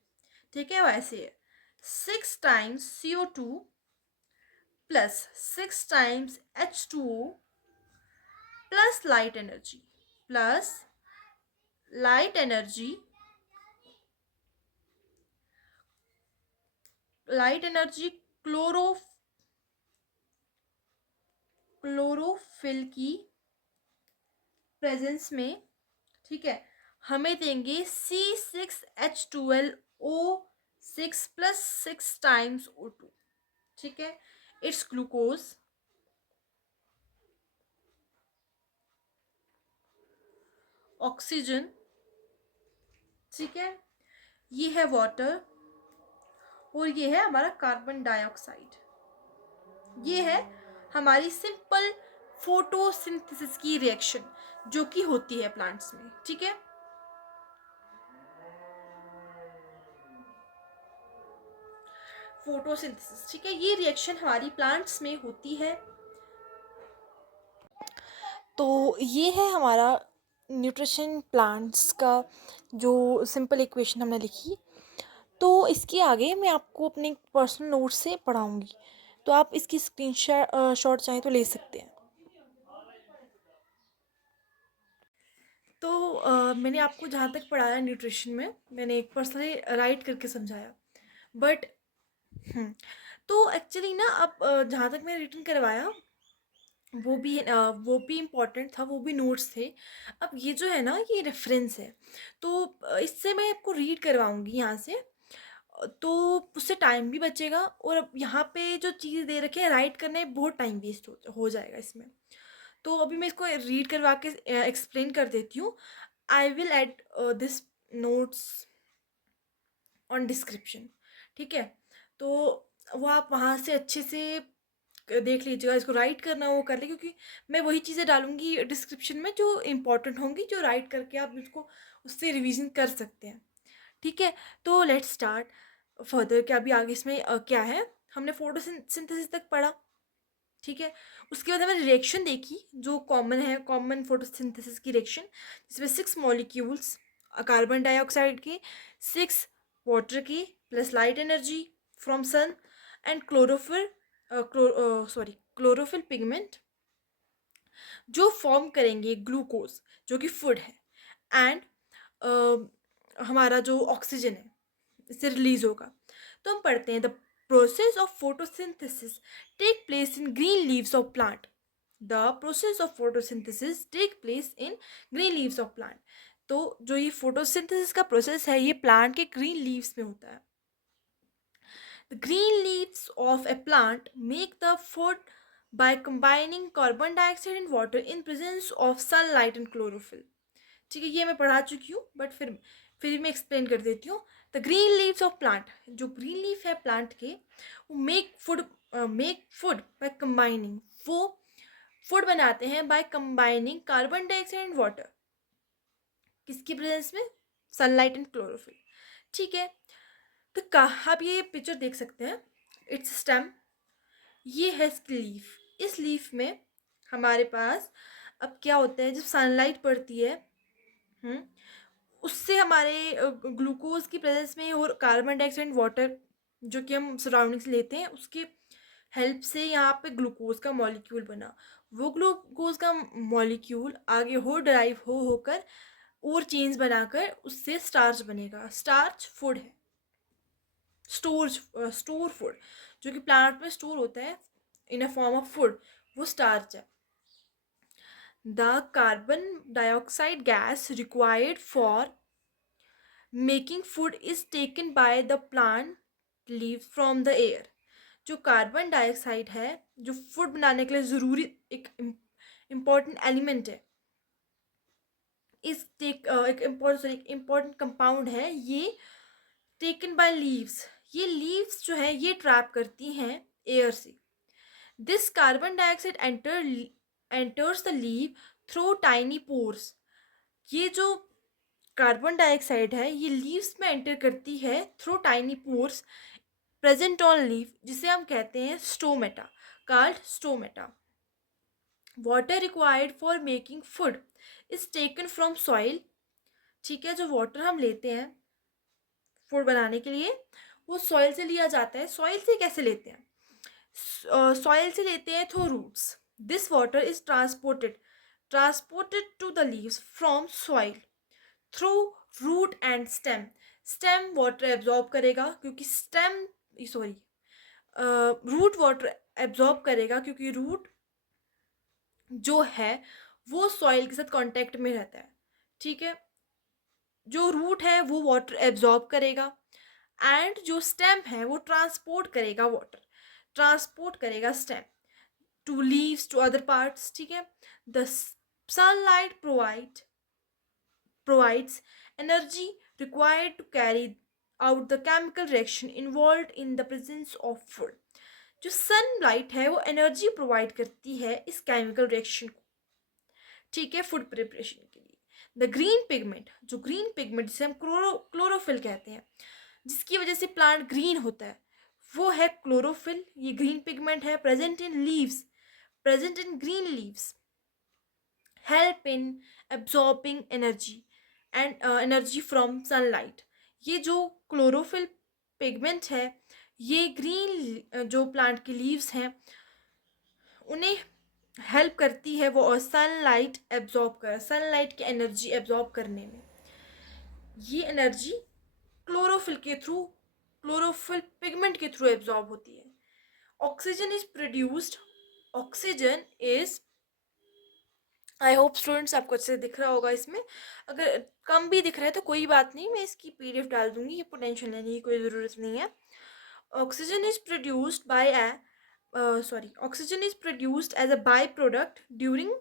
ठीक है, वैसे है 6 times CO2 plus 6 times H2O plus light energy chlorophyll की प्रेजेंस में, ठीक है, हमें देंगे C6H12O6 plus 6 times O2. ठीक है, इट्स ग्लूकोज, ऑक्सीजन, ठीक है, ये है वाटर, और ये है हमारा कार्बन डाइऑक्साइड. ये है हमारी सिंपल फोटोसिंथेसिस की रिएक्शन जो कि होती है प्लांट्स में. ठीक है, फोटोसिंथेसिस। ठीक है, ये रिएक्शन हमारी प्लांट्स में होती है। तो ये है हमारा न्यूट्रिशन प्लांट्स का जो सिंपल इक्वेशन हमने लिखी। तो इसके आगे मैं आपको अपने पर्सनल नोट से पढ़ाऊँगी, तो आप इसकी स्क्रीन शॉट चाहें तो ले सकते हैं। तो मैंने आपको जहाँ तक पढ़ाया न्यूट्रिशन में, मैंने एक पर्सनली राइट करके समझाया। बट तो एक्चुअली ना, अब जहाँ तक मैंने रिटर्न करवाया वो भी इम्पॉर्टेंट था, वो भी नोट्स थे। अब ये जो है ना, ये रेफरेंस है, तो इससे मैं आपको रीड करवाऊँगी यहाँ से। तो उससे टाइम भी बचेगा, और अब यहाँ पे जो चीज़ दे रखी है राइट करने में बहुत टाइम वेस्ट हो जाएगा इसमें। तो अभी मैं इसको रीड करवा के एक्सप्लेन कर देती हूँ। I will add this notes on description. ठीक है, तो वो आप वहाँ से अच्छे से देख लीजिएगा, इसको राइट करना वो कर ले, क्योंकि मैं वही चीज़ें डालूंगी डिस्क्रिप्शन में जो इम्पोर्टेंट होंगी, जो राइट करके आप उसको उससे रिवीजन कर सकते हैं। ठीक है, तो लेट्स स्टार्ट फर्दर। क्या अभी आगे इसमें क्या है, हमने फोटोसिंथेसिस तक पढ़ा। ठीक है, उसके बाद हमें रिएक्शन देखी जो कॉमन है, कॉमन फोटोसिंथेसिस की रिएक्शन, जिसमें 6 मॉलिक्यूल्स कार्बन डाइऑक्साइड की, 6 वाटर की, plus light energy from sun, and chlorophyll pigment जो फॉर्म करेंगे ग्लूकोज, जो कि फूड है, एंड हमारा जो ऑक्सीजन है इससे रिलीज होगा। तो हम पढ़ते हैं, the process of photosynthesis take place in green leaves of plant. The process of photosynthesis take place in green leaves of plant. तो जो ये फोटोसिंथेसिस का प्रोसेस है, ये प्लांट के ग्रीन लीव्स में होता है। The green leaves of a plant make the food by combining carbon dioxide and water in presence of sunlight and chlorophyll. ठीक है, ये मैं पढ़ा चुकी हूँ, बट फिर मैं एक्सप्लेन कर देती हूँ। The green leaves of plant, जो ग्रीन लीफ है प्लांट के, वो मेक फूड बाय कंबाइनिंग, वो फूड बनाते हैं by combining carbon dioxide and water, किसकी प्रेजेंस में, सनलाइट एंड क्लोरोफिल। ठीक है, तो आप ये पिक्चर देख सकते हैं, इट्स स्टेम, ये है इसकी लीफ। इस लीफ में हमारे पास अब क्या होता है, जब सनलाइट पड़ती है उससे हमारे ग्लूकोज की प्रेजेंस में और कार्बन डाइऑक्साइड वाटर जो कि हम सराउंडिंग से लेते हैं, उसके हेल्प से यहाँ पे ग्लूकोज का मॉलिक्यूल बना। वो ग्लूकोज का मॉलिक्यूल आगे हो ड्राइव होकर और चेन्स बनाकर उससे स्टार्च बनेगा। स्टार्च फूड है, स्टोर फूड, जो कि प्लांट में स्टोर होता है इन अ फॉर्म ऑफ फूड, वो स्टार्च है। The carbon dioxide gas required for making food is taken by the plant leave from the air. जो कार्बन डाइऑक्साइड है, जो फूड बनाने के लिए ज़रूरी एक इम्पॉर्टेंट एलिमेंट है, एक इम्पॉर्टेंट कंपाउंड है, ये टेकन बाय लीव्स। ये लीव्स जो है ये ट्रैप करती हैं एयर से। This carbon dioxide enters the leave through tiny pores. ये जो कार्बन डाइऑक्साइड है ये लीव्स में एंटर करती है through tiny pores present on leave, जिसे हम कहते हैं stomata, called stomata. Water required for making food is taken from soil. ठीक है, जो वाटर हम लेते हैं फूड बनाने के लिए, वो सॉइल से लिया जाता है। सॉइल से कैसे लेते हैं, सॉइल से लेते हैं through roots. This water is transported to the leaves from soil through root and stem. Stem water absorb करेगा, क्योंकि रूट वाटर एब्जॉर्ब करेगा, क्योंकि रूट जो है वो सॉइल के साथ कांटेक्ट में रहता है। ठीक है, जो रूट है वो वाटर एब्जॉर्ब करेगा, एंड जो स्टेम है वो ट्रांसपोर्ट करेगा stem to leaves to other parts. ठीक है, the sunlight provides energy required to carry out the chemical reaction involved in the presence of food। जो सनलाइट है वो एनर्जी प्रोवाइड करती है इस केमिकल रिएक्शन को, ठीक है, फूड प्रिपरेशन के लिए। द ग्रीन पिगमेंट, जो ग्रीन पिगमेंट जिसे हम क्लोरोफिल कहते हैं, जिसकी वजह से प्लांट ग्रीन होता है, वो है क्लोरोफिल। ये ग्रीन पिगमेंट है, present in leaves, present in green leaves, help in absorbing energy and energy from sunlight. ये जो क्लोरोफिल पिगमेंट है, ये ग्रीन जो प्लांट की लीव्स हैं उन्हें हेल्प करती है वो सनलाइट एब्जॉर्ब कर, सनलाइट की एनर्जी एब्जॉर्ब करने में। ये एनर्जी क्लोरोफिल के थ्रू, क्लोरोफिल पिगमेंट के थ्रू एब्जॉर्ब होती है। Oxygen is produced, oxygen is, I hope students आपको अच्छे से दिख रहा होगा इसमें। अगर कम भी दिख रहा है तो कोई बात नहीं, मैं इसकी पीडीएफ डाल दूंगी, ये टेंशन लेने की कोई ज़रूरत नहीं है। Oxygen is produced by oxygen is produced as a byproduct during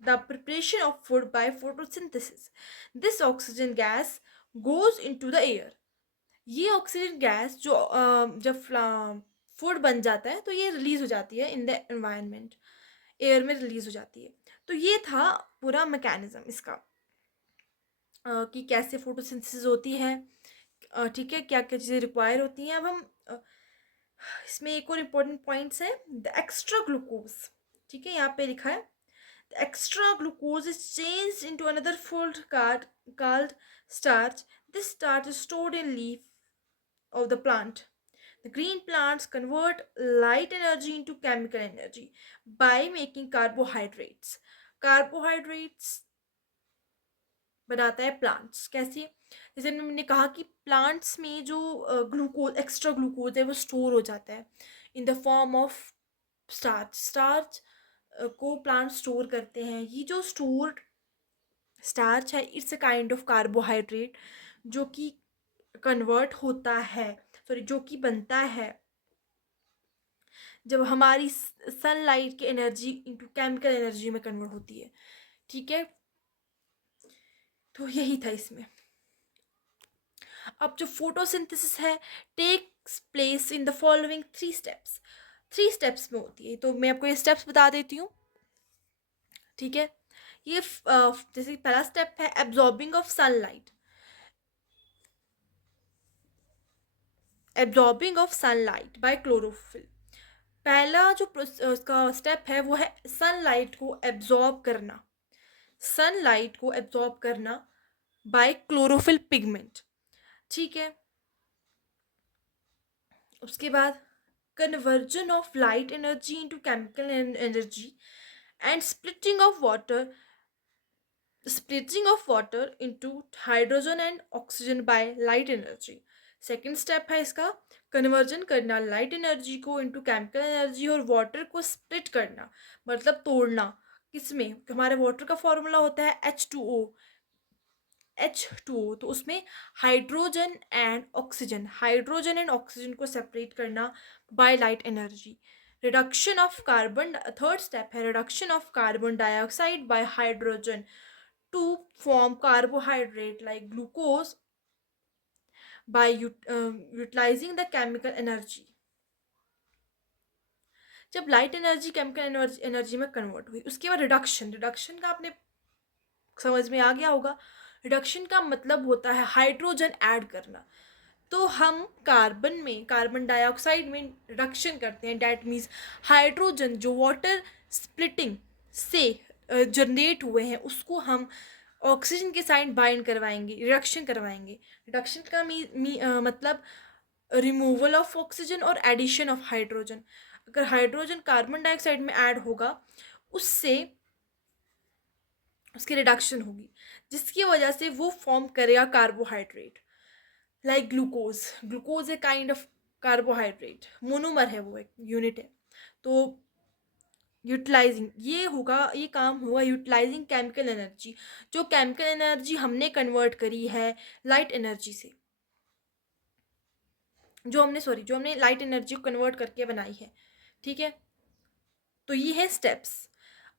the preparation of food by photosynthesis. This oxygen gas goes into the air. ये ऑक्सीजन गैस जो जब फूड बन जाता है तो ये रिलीज हो जाती है इन द एनवायरनमेंट, एयर में रिलीज हो जाती है। तो ये था पूरा मैकेनिज्म इसका, कि कैसे फोटोसिंथेसिस होती है, ठीक है, क्या क्या चीज़ें रिक्वायर होती हैं। अब हम इसमें एक और इम्पोर्टेंट पॉइंट्स है, द एक्स्ट्रा ग्लूकोज, ठीक है, यहाँ पे लिखा है the extra glucose is changed into another food called starch. This starch is stored in leaf of the plant. The green plants convert light energy into chemical energy by making carbohydrates. Carbohydrates बनाता है plants. कैसे? जैसे मैंने कहा कि plants में जो glucose, extra glucose है वो स्टोर हो जाता है in the form of starch. Starch को प्लांट स्टोर करते हैं। ये जो स्टोर्ड स्टार्च है it's a kind of carbohydrate जो कि कन्वर्ट होता है, सॉरी जो कि बनता है जब हमारी सनलाइट की एनर्जी इंटू केमिकल एनर्जी में कन्वर्ट होती है, ठीक है। तो यही था इसमें। अब जो फोटोसिंथेसिस है takes place in the following three steps, three steps में होती है। तो मैं आपको ये स्टेप्स बता देती हूँ, ठीक है। ये जैसे पहला स्टेप है absorbing of sunlight, absorbing of sunlight bye chlorophyll. पहला जो उसका स्टेप है वो है सनलाइट को एब्जॉर्ब करना, सनलाइट को एब्जॉर्ब करना बाय क्लोरोफिल पिगमेंट, ठीक है। उसके बाद conversion of light energy into chemical energy and splitting of water into hydrogen and oxygen by light energy. Second step है इसका कन्वर्जन करना लाइट एनर्जी को इनटू केमिकल एनर्जी और वाटर को स्प्लिट करना, मतलब तोड़ना। किसमें? हमारे वाटर का फॉर्मूला होता है H2O, H2O, तो उसमें hydrogen and oxygen, hydrogen and oxygen को सेपरेट करना by light energy. Reduction of carbon, third step है reduction of carbon dioxide by hydrogen to form carbohydrate like glucose by utilizing the chemical energy. जब light energy chemical energy में convert हुई उसके बाद reduction, reduction का आपने समझ में आ गया होगा। रिडक्शन का मतलब होता है हाइड्रोजन ऐड करना। तो हम कार्बन में, कार्बन डाइऑक्साइड में रिडक्शन करते हैं, डैट मीन्स हाइड्रोजन जो वाटर स्प्लिटिंग से जनरेट हुए हैं उसको हम ऑक्सीजन के साथ बाइंड करवाएंगे, रिडक्शन करवाएंगे। रिडक्शन का मतलब रिमूवल ऑफ ऑक्सीजन और एडिशन ऑफ हाइड्रोजन। अगर हाइड्रोजन कार्बन डाइऑक्साइड में ऐड होगा उससे उसकी रिडक्शन होगी जिसकी वजह से वो फॉर्म करेगा carbohydrate like glucose. Glucose a kind of carbohydrate, monomer है, वो एक यूनिट है। तो यूटिलाइजिंग ये होगा, ये काम होगा यूटिलाइजिंग केमिकल एनर्जी, जो केमिकल एनर्जी हमने कन्वर्ट करी है लाइट एनर्जी से, जो हमने लाइट एनर्जी को कन्वर्ट करके बनाई है, ठीक है। तो ये है स्टेप्स।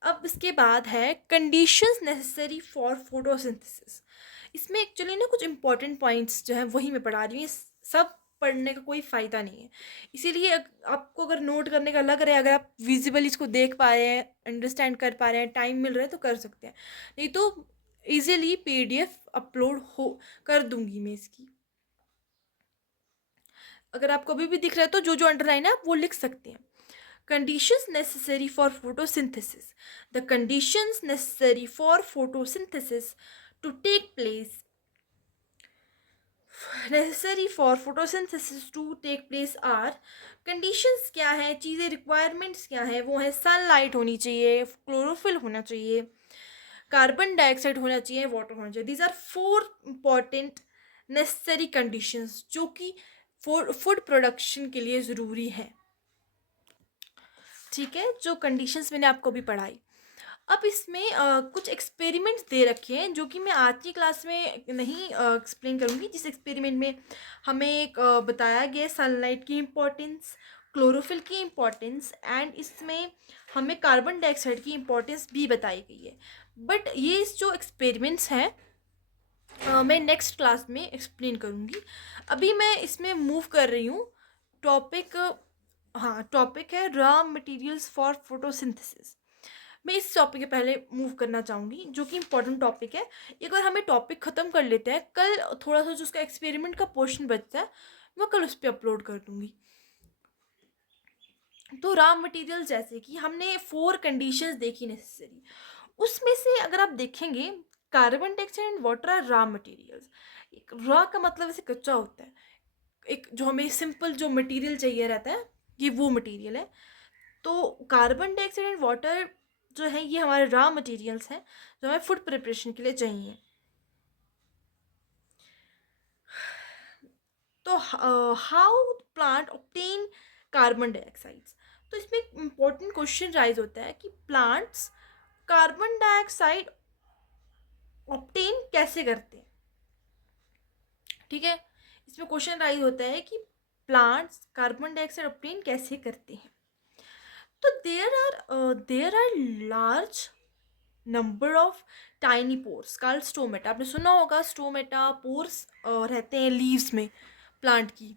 अब इसके बाद है कंडीशंस नेसेसरी फॉर फोटोसिंथेसिस। इसमें एक्चुअली ना कुछ इंपॉर्टेंट पॉइंट्स जो हैं वही मैं पढ़ा रही हूँ, सब पढ़ने का कोई फ़ायदा नहीं है। इसीलिए आपको अगर नोट करने का लग रहा है, अगर आप विजिबली इसको देख पा रहे हैं, अंडरस्टैंड कर पा रहे हैं, टाइम मिल रहा है तो कर सकते हैं, नहीं तो ईजिली पीडीएफ अपलोड हो कर दूंगी मैं इसकी। अगर आपको अभी भी दिख रहा है तो जो जो अंडरलाइन है आप वो लिख सकते हैं. Conditions necessary for photosynthesis. The conditions necessary for photosynthesis to take place necessary for photosynthesis to take place are conditions क्या है, चीज़ें requirements क्या है, वो है सनलाइट होनी चाहिए, क्लोरोफिल होना चाहिए, कार्बन डाइऑक्साइड होना चाहिए, वाटर होना चाहिए. These are 4 important necessary conditions जो कि फूड प्रोडक्शन के लिए ज़रूरी है. ठीक है, जो कंडीशंस मैंने आपको अभी पढ़ाई. अब इसमें कुछ एक्सपेरिमेंट्स दे रखे हैं जो कि मैं आज की क्लास में नहीं एक्सप्लेन करूँगी. जिस एक्सपेरिमेंट में हमें एक बताया गया सनलाइट की इम्पोर्टेंस, क्लोरोफिल की इम्पोर्टेंस एंड इसमें हमें कार्बन डाइऑक्साइड की इम्पोर्टेंस भी बताई गई है. बट ये जो एक्सपेरिमेंट्स हैं मैं नेक्स्ट क्लास में एक्सप्लेन करूँगी. अभी मैं इसमें मूव कर रही हूँ टॉपिक. हाँ, टॉपिक है रॉ मटेरियल्स फॉर फोटोसिंथेसिस. मैं इस टॉपिक के पहले मूव करना चाहूँगी जो कि इम्पोर्टेंट टॉपिक है. एक बार हमें टॉपिक ख़त्म कर लेते हैं, कल थोड़ा सा जो उसका एक्सपेरिमेंट का पोर्शन बचता है मैं कल उस पर अपलोड कर दूँगी. तो रॉ मटेरियल जैसे कि हमने 4 कंडीशंस देखी नेसेसरी, उसमें से अगर आप देखेंगे carbon dioxide and water are raw materials. Raw का मतलब ऐसे कच्चा होता है, एक जो हमें सिंपल जो मटेरियल चाहिए रहता है ये वो मटेरियल है. तो कार्बन डाइऑक्साइड एंड वाटर जो है ये हमारे रॉ मटेरियल्स हैं जो हमें फूड प्रिपरेशन के लिए चाहिए. तो how plant obtain carbon dioxides. तो इसमें एक इम्पोर्टेंट क्वेश्चन राइज होता है कि प्लांट्स कार्बन डाइऑक्साइड ऑब्टेन कैसे करते हैं. ठीक है, इसमें क्वेश्चन राइज होता है कि प्लांट्स कार्बन डाइऑक्साइड ऑब्टेन कैसे करते हैं. तो there are large number of tiny pores called stomata. आपने सुना होगा स्टोमेटा पोर्स रहते हैं लीव्स में प्लांट की.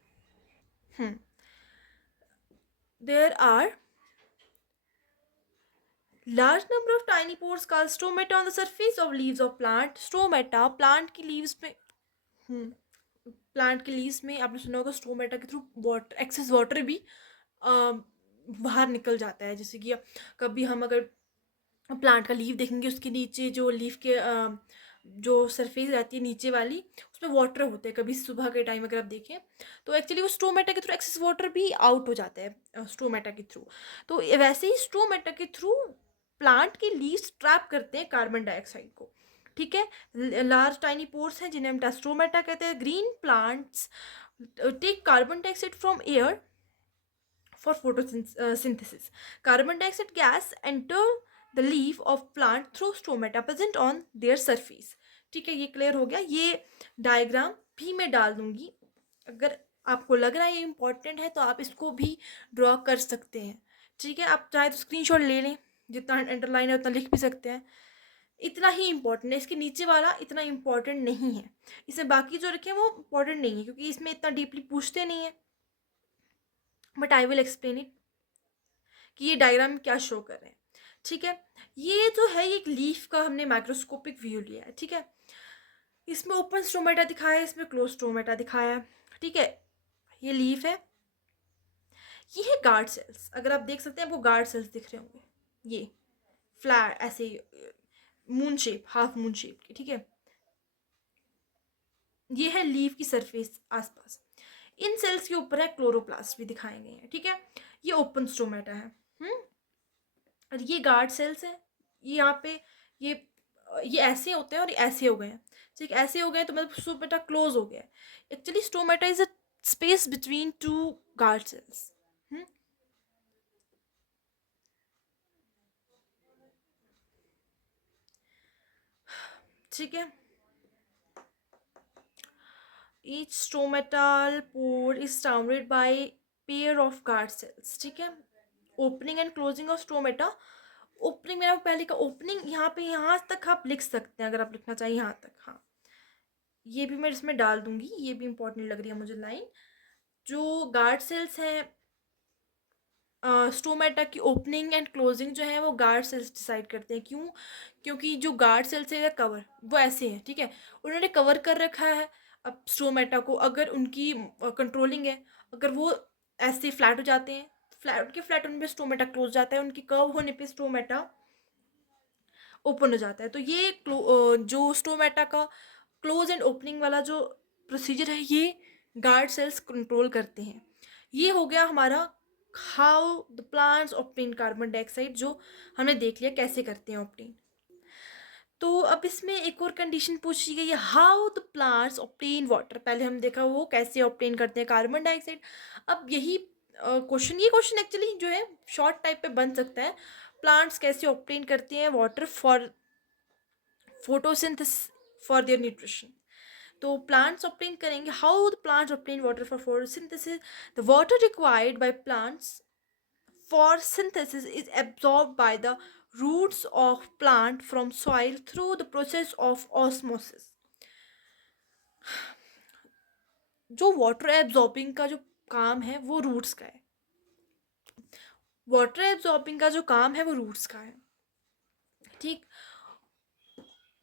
There are large number of tiny pores called stomata on the surface of leaves of plant. Stomata plant की leaves में plant के लीव्स में आपने सुना होगा स्टोमेटा के थ्रू वाटर एक्सेस वाटर भी बाहर निकल जाता है. जैसे कि कभी हम अगर प्लांट का लीफ देखेंगे उसके नीचे जो लीफ के जो सरफेस रहती है नीचे वाली उसमें वाटर होते हैं. कभी सुबह के टाइम अगर आप देखें तो एक्चुअली वो स्टोमेटा के थ्रू एक्सेस वाटर भी आउट हो जाता है स्टोमेटा के थ्रू. तो वैसे ही स्टोमेटा के थ्रू प्लांट के लीव्स ट्रैप करते हैं कार्बन डाइऑक्साइड को. ठीक है, लार्ज टाइनी पोर्स हैं जिन्हें हम स्टोमेटा कहते हैं. Green plants take carbon dioxide from air for photosynthesis. Carbon dioxide gas enter the leaf of plant through stomata present on their surface. ठीक है, ये क्लियर हो गया. ये डायग्राम भी मैं डाल दूंगी. अगर आपको लग रहा है ये इंपॉर्टेंट है तो आप इसको भी ड्रॉ कर सकते हैं. ठीक है, आप चाहे तो स्क्रीनशॉट ले लें, जितना अंडरलाइन है उतना लिख भी सकते हैं. इतना ही इंपॉर्टेंट है, इसके नीचे वाला इतना इंपॉर्टेंट नहीं है. इसमें बाकी जो रखे हैं वो इंपॉर्टेंट नहीं है क्योंकि इसमें इतना डीपली पूछते नहीं है. But I will explain it कि ये डायग्राम क्या शो कर रहे हैं. ठीक है, ये जो है ये एक लीफ का हमने माइक्रोस्कोपिक व्यू लिया है. ठीक है, इसमें ओपन स्टोमेटा दिखाया है, इसमें क्लोज स्टोमेटा दिखाया है. ठीक है, ये लीफ है, ये है गार्ड सेल्स. अगर आप देख सकते हैं आपको गार्ड सेल्स दिख रहे होंगे, ये फ्लैट ऐसे moon shape, half moon shape की. ठीक है, ये है लीफ की सरफेस आसपास. इन सेल्स के ऊपर है क्लोरोप्लास्ट भी दिखाए गए हैं. ठीक है, ये ओपन स्टोमेटा है. और ये गार्ड सेल्स हैं. ये यहाँ पे ये ऐसे होते हैं और ये ऐसे हो गए हैं. ठीक, ऐसे हो गए तो मतलब स्टोमेटा क्लोज हो गया है. Actually stomata is a space between two guard cells. ठीक है, each stomatal pore is surrounded by pair of guard cells. ठीक है, opening and closing of stomata. Opening मैंने पहले का ओपनिंग यहाँ पे यहाँ तक आप लिख सकते हैं अगर आप लिखना चाहिए यहाँ तक. हाँ, ये भी मैं इसमें डाल दूंगी, ये भी इंपॉर्टेंट लग रही है मुझे लाइन. जो गार्ड सेल्स हैं स्टोमेटा की ओपनिंग एंड क्लोजिंग जो है वो गार्ड सेल्स डिसाइड करते हैं. क्यों? क्योंकि जो गार्ड सेल्स है कवर वो ऐसे हैं. ठीक है, उन्होंने कवर कर रखा है अब स्टोमेटा को. अगर उनकी कंट्रोलिंग है, अगर वो ऐसे फ्लैट हो जाते हैं, फ्लैट होने पे स्टोमेटा क्लोज जाता है, उनके कर्व होने पे स्टोमेटा ओपन हो जाता है। तो ये जो स्टोमेटा का क्लोज एंड ओपनिंग वाला जो प्रोसीजर है, ये गार्ड सेल्स कंट्रोल करते हैं। ये हो गया हमारा how the plants obtain carbon dioxide, जो हमने देख लिया कैसे करते हैं ऑब्टेन। तो अब इसमें एक और कंडीशन पूछी गई है, how the plants obtain water. पहले हम देखा वो कैसे ऑब्टेन करते हैं कार्बन डाइऑक्साइड। अब यही क्वेश्चन एक्चुअली जो है शॉर्ट टाइप पे बन सकता है, प्लांट्स कैसे ऑब्टेन करते हैं water for photosynthesis for their nutrition. तो प्लांट्स ऑब्टेन करेंगे, how the plants obtain water for photosynthesis. The water required by plants for synthesis is absorbed by the roots of plant from soil through the process of osmosis. जो water absorbing का जो काम है वो roots का है। Water absorbing का जो काम है वो रूट्स का है, ठीक।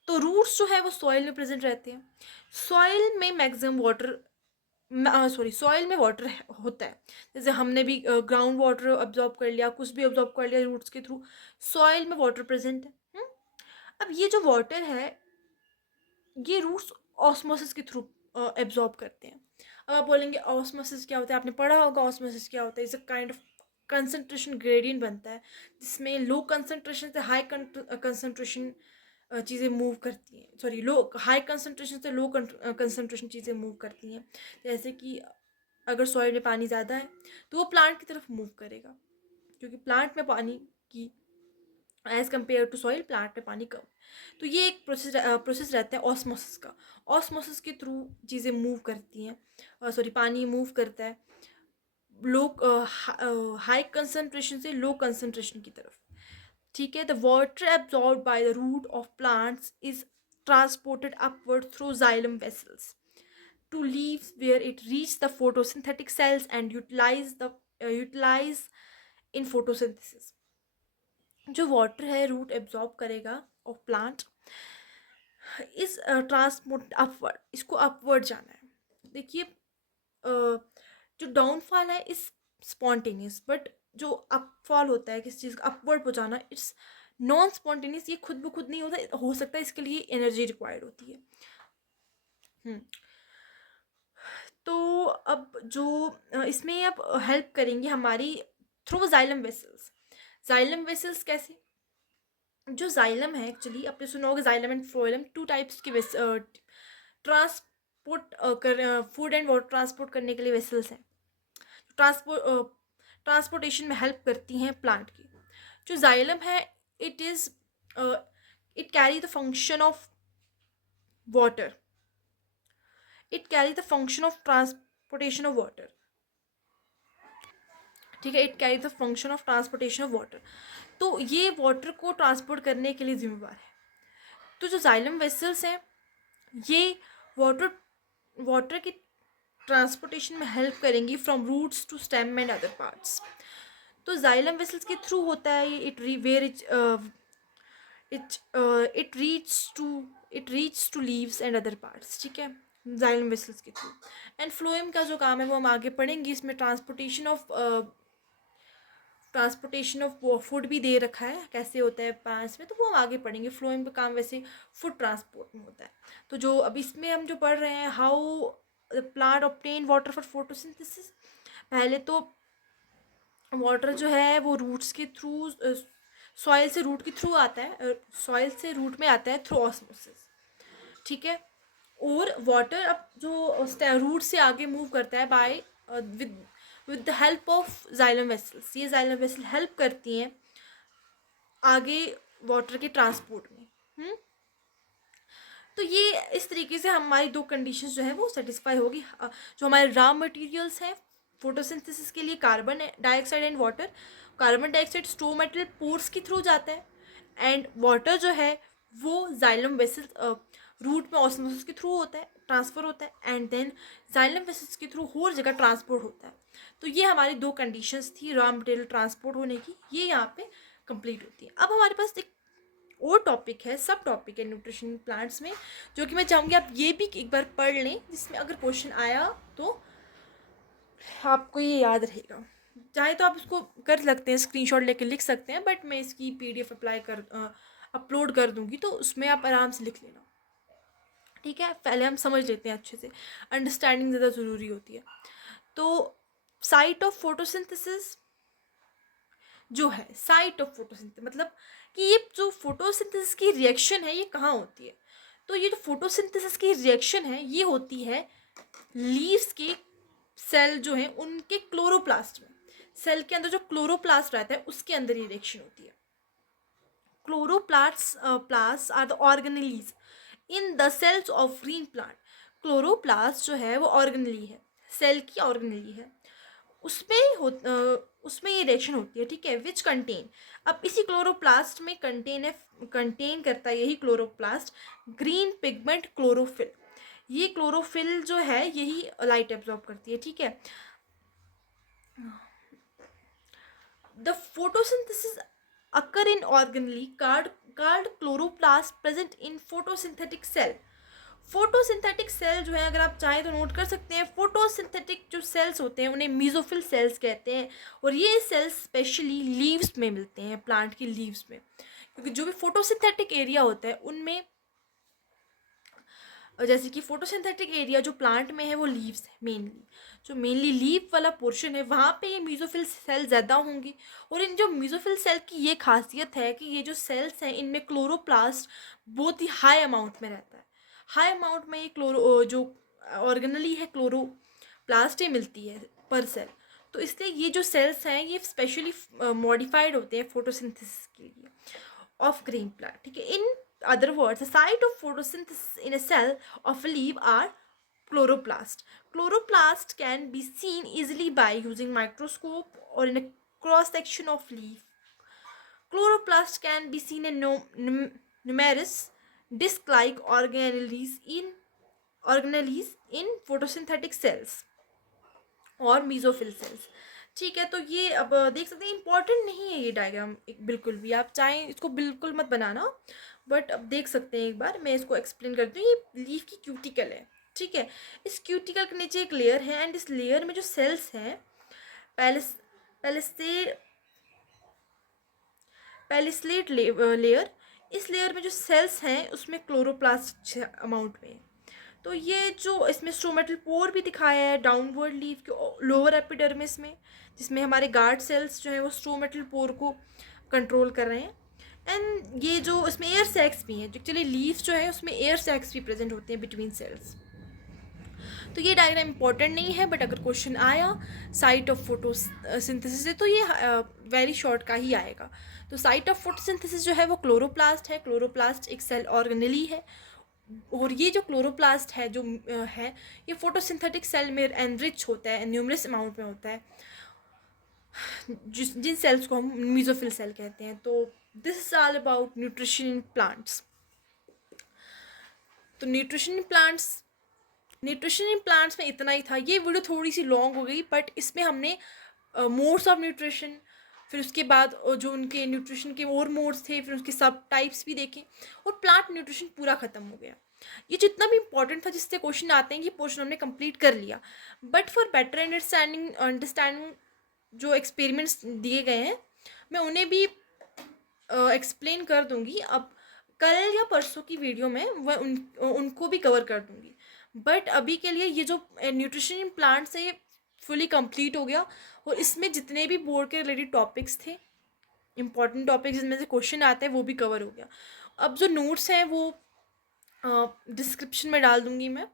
तो रूट्स जो है वो सॉइल में प्रेजेंट रहते हैं। सॉइल में मैक्सिमम वाटर, सॉइल में वाटर होता है। जैसे हमने भी ग्राउंड वाटर अब्जॉर्ब कर लिया, कुछ भी अब्जॉर्ब कर लिया रूट्स के थ्रू, सॉइल में वाटर प्रेजेंट है। अब ये जो वाटर है ये रूट्स ऑस्मोसिस के थ्रू एब्जॉर्ब करते हैं। अब आप बोलेंगे ऑस्मोसिस क्या होता है, आपने पढ़ा होगा ऑस्मोसिस क्या होता है। It's a kind of concentration gradient बनता है, जिसमें लो कंसंट्रेशन से हाई कंसंट्रेशन चीज़ें मूव करती हैं, सॉरी लो हाई कंसंट्रेशन से लो कंसंट्रेशन चीज़ें मूव करती हैं। जैसे कि अगर सॉइल में पानी ज़्यादा है तो वो प्लांट की तरफ मूव करेगा, क्योंकि प्लांट में पानी की as compare to soil plant में पानी कम। तो ये एक प्रोसेस रहता है ऑस्मोसिस का। ऑस्मोसिस के थ्रू चीज़ें मूव करती हैं, सॉरी पानी मूव करता है लो हाई कंसंट्रेशन से लो कंसंट्रेशन की तरफ, ठीक है। The water absorb by the root of plants is transported upward through xylem vessels to leaves where it reaches the photosynthetic cells and utilize in photosynthesis। जो water है root absorb करेगा और plant इस transport upward, इसको upward जाना है। देखिए जो डाउनफॉल है इस स्पॉन्टेनियस, बट जो अपफॉल होता है किसी चीज़ का अपवर्ड पहुँचाना, इट्स नॉन स्पॉन्टेनियस। ये खुद ब खुद नहीं होता, हो सकता है इसके लिए एनर्जी रिक्वायर्ड होती है। तो अब जो इसमें अब हेल्प करेंगे हमारी through xylem vessels. Xylem vessels कैसे, जो जाइलम है एक्चुअली आपने सुना होगा xylem and phloem, two types के ट्रांसपोर्ट कर फूड एंड वाटर ट्रांसपोर्ट करने के लिए वेसल्स हैं, ट्रांसपोर्टेशन में हेल्प करती हैं प्लांट की। जो जाइलम है it is it carry the function of water, it carry the function of transportation of water, ठीक है। It carry the function of transportation of water, तो ये वाटर को ट्रांसपोर्ट करने के लिए जिम्मेवार है। तो जो जाइलम वेसल्स हैं ये वाटर वाटर की ट्रांसपोर्टेशन में हेल्प करेंगी from roots to stem and other parts. तो जाइलम वेसल्स के थ्रू होता है ये, it reach to leaves and other parts, ठीक है, जाइलम वेसल्स के थ्रू। एंड फ्लोएम का जो काम है वो हम आगे पढ़ेंगे, इसमें ट्रांसपोर्टेशन ऑफ फूड भी दे रखा है कैसे होता है प्लांट्स में, तो वो हम आगे पढ़ेंगे। फ्लोएम का काम वैसे फूड ट्रांसपोर्ट में होता है। तो जो अब इसमें हम जो पढ़ रहे हैं, how the plant obtain water for photosynthesis, पहले तो वाटर जो है वो रूट्स के थ्रू, सॉइल से रूट के थ्रू आता है, सॉइल से रूट में आता है थ्रू ऑस्मोसिस, ठीक है। और वाटर अब जो रूट से आगे मूव करता है by with the help of xylem vessels. ये जाइलम वेसल हेल्प करती हैं आगे वाटर के ट्रांसपोर्ट में। तो ये इस तरीके से हमारी दो कंडीशंस जो है वो सेटिस्फाई होगी। जो हमारे रॉ मटेरियल्स हैं फोटोसिंथेसिस के लिए, carbon dioxide and water. Carbon dioxide stomatal pores के थ्रू जाता है एंड वाटर जो है वो जाइलम वेसल रूट में ऑस्मोसिस के थ्रू होता है, ट्रांसफ़र होता है, एंड देन जाइलम वेसल्स के थ्रू हर जगह ट्रांसपोर्ट होता है। तो ये हमारी दो कंडीशंस थी रॉ मटेरियल ट्रांसपोर्ट होने की, ये यहाँ पे कंप्लीट होती है। अब हमारे पास एक और टॉपिक है, सब टॉपिक है न्यूट्रिशन प्लांट्स में, जो कि मैं चाहूँगी आप ये भी एक बार पढ़ लें, जिसमें अगर क्वेश्चन आया तो आपको ये याद रहेगा। चाहे तो आप इसको कर सकते हैं, स्क्रीनशॉट लेके लिख सकते हैं, बट मैं इसकी पीडीएफ अपलोड कर दूंगी, तो उसमें आप आराम से लिख लेना। ठीक है, पहले हम समझ लेते हैं अच्छे से, अंडरस्टैंडिंग ज़्यादा ज़रूरी होती है। तो साइट ऑफ फोटोसिंथेसिस जो है, साइट ऑफ फोटोसिंथेसिस मतलब कि ये जो फोटोसिंथेसिस की रिएक्शन है ये कहाँ होती है। तो ये जो फोटोसिंथेसिस की रिएक्शन है ये होती है लीव्स के सेल जो है उनके क्लोरोप्लास्ट में। सेल के अंदर जो क्लोरोप्लास्ट रहता है उसके अंदर ये रिएक्शन होती है। Chloroplast are the organelles in the cells of green plant. Chloroplast जो है वो ऑर्गेनेली है, सेल की ऑर्गेनेली है, उसमें ये रिएक्शन होती है। ठीक है, विच कंटेन, अब इसी क्लोरोप्लास्ट में कंटेन करता है यही क्लोरोप्लास्ट ग्रीन पिगमेंट क्लोरोफिल। ये क्लोरोफिल जो है यही लाइट एब्जॉर्ब करती है। ठीक है, the photosynthesis occur in organelle called chloroplast present in photosynthetic cell। Photosynthetic cell जो है, अगर आप चाहें तो नोट कर सकते हैं, फोटोसिंथेटिक जो सेल्स होते हैं उन्हें मीजोफिल सेल्स कहते हैं, और ये सेल्स स्पेशली लीव्स में मिलते हैं, प्लांट की लीव्स में, क्योंकि जो भी फोटोसिंथेटिक एरिया होता है उनमें, जैसे कि फोटोसिंथेटिक एरिया जो प्लांट में है वो लीव्स है मेनली, जो मेनली लीव वाला पोर्शन है वहाँ पे ये मीजोफिल सेल ज़्यादा होंगी। और इन जो मीजोफिल सेल की ये खासियत है कि ये जो सेल्स हैं इनमें क्लोरोप्लास्ट बहुत ही हाई अमाउंट में रहता है। हाई अमाउंट में ये जो ऑर्गेनली है क्लोरोप्लास्ट ही मिलती है पर सेल। तो इसलिए ये जो सेल्स हैं ये स्पेशली मॉडिफाइड होते हैं फोटोसिंथेसिस के लिए ऑफ ग्रीन प्लांट। ठीक है, इन other words, the site of photosynthesis in a cell of a leaf are chloroplast. Chloroplast can be seen easily by using microscope or in a cross section of leaf. Chloroplast can be seen in numerous disc-like organelles in photosynthetic cells और mesophyll cells. ठीक है, तो ये अब देख सकते हैं, important नहीं है ये डायग्राम बिल्कुल भी, आप चाहें इसको बिल्कुल मत बनाना, बट अब देख सकते हैं, एक बार मैं इसको एक्सप्लेन करती हूँ। ये लीफ की क्यूटिकल है। ठीक है, इस क्यूटिकल के नीचे एक लेयर है, एंड इस लेयर में जो सेल्स हैं पैलिस्लेट लेयर, इस लेयर में जो सेल्स हैं उसमें क्लोरोप्लास्ट अमाउंट में है। तो ये जो इसमें स्ट्रोमेटल पोर भी दिखाया है डाउनवर्ड लीफ के लोअर एपिडर्मिस में, जिसमें हमारे गार्ड सेल्स जो है वो स्ट्रोमेटल पोर को कंट्रोल कर रहे हैं। एंड ये जो इसमें एयर सैक्स भी हैं, एक्चुअली लीफ जो है उसमें एयर सैक्स भी प्रेजेंट होते हैं बिटवीन सेल्स। तो ये डायग्राम इंपॉर्टेंट नहीं है, बट अगर क्वेश्चन आया साइट ऑफ फोटोसिंथेसिस से तो ये वेरी शॉर्ट का ही आएगा। तो साइट ऑफ फोटोसिंथेसिस जो है वो क्लोरोप्लास्ट है। क्लोरोप्लास्ट एक सेल ऑर्गेनेली है, और ये जो क्लोरोप्लास्ट है जो है ये फोटोसिंथेटिक सेल में एनरिच होता है, न्यूमरस अमाउंट में होता है, जिन सेल्स को हम मीजोफिल सेल कहते हैं। तो this is all about nutrition in plants. तो न्यूट्रिशन इन प्लांट्स में इतना ही था। ये वीडियो थोड़ी सी लॉन्ग हो गई, बट इसमें हमने मोड्स ऑफ न्यूट्रिशन, फिर उसके बाद जो उनके न्यूट्रिशन के और मोड्स थे, फिर उसके सब टाइप्स भी देखे, और प्लांट न्यूट्रिशन पूरा ख़त्म हो गया। ये जितना भी इंपॉर्टेंट था जिससे क्वेश्चन आते हैं ये पोर्शन हमने कंप्लीट कर लिया। बट फॉर बेटर अंडरस्टैंडिंग जो एक्सपेरिमेंट्स दिए गए हैं मैं उन्हें भी एक्सप्लेन कर दूंगी। अब कल या परसों की वीडियो में वह उनको भी कवर कर दूंगी। बट अभी के लिए ये जो न्यूट्रिशन इन प्लांट्स है ये फुली कंप्लीट हो गया, और इसमें जितने भी बोर्ड के रिलेटेड टॉपिक्स थे, इंपॉर्टेंट टॉपिक्स जिनमें से क्वेश्चन आते हैं वो भी कवर हो गया। अब जो नोट्स हैं वो डिस्क्रिप्शन में डाल दूंगी मैं,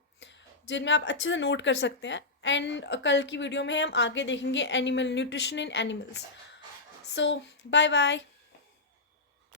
जिनमें आप अच्छे से नोट कर सकते हैं। एंड कल की वीडियो में हम आगे देखेंगे animal nutrition in animals. So bye bye.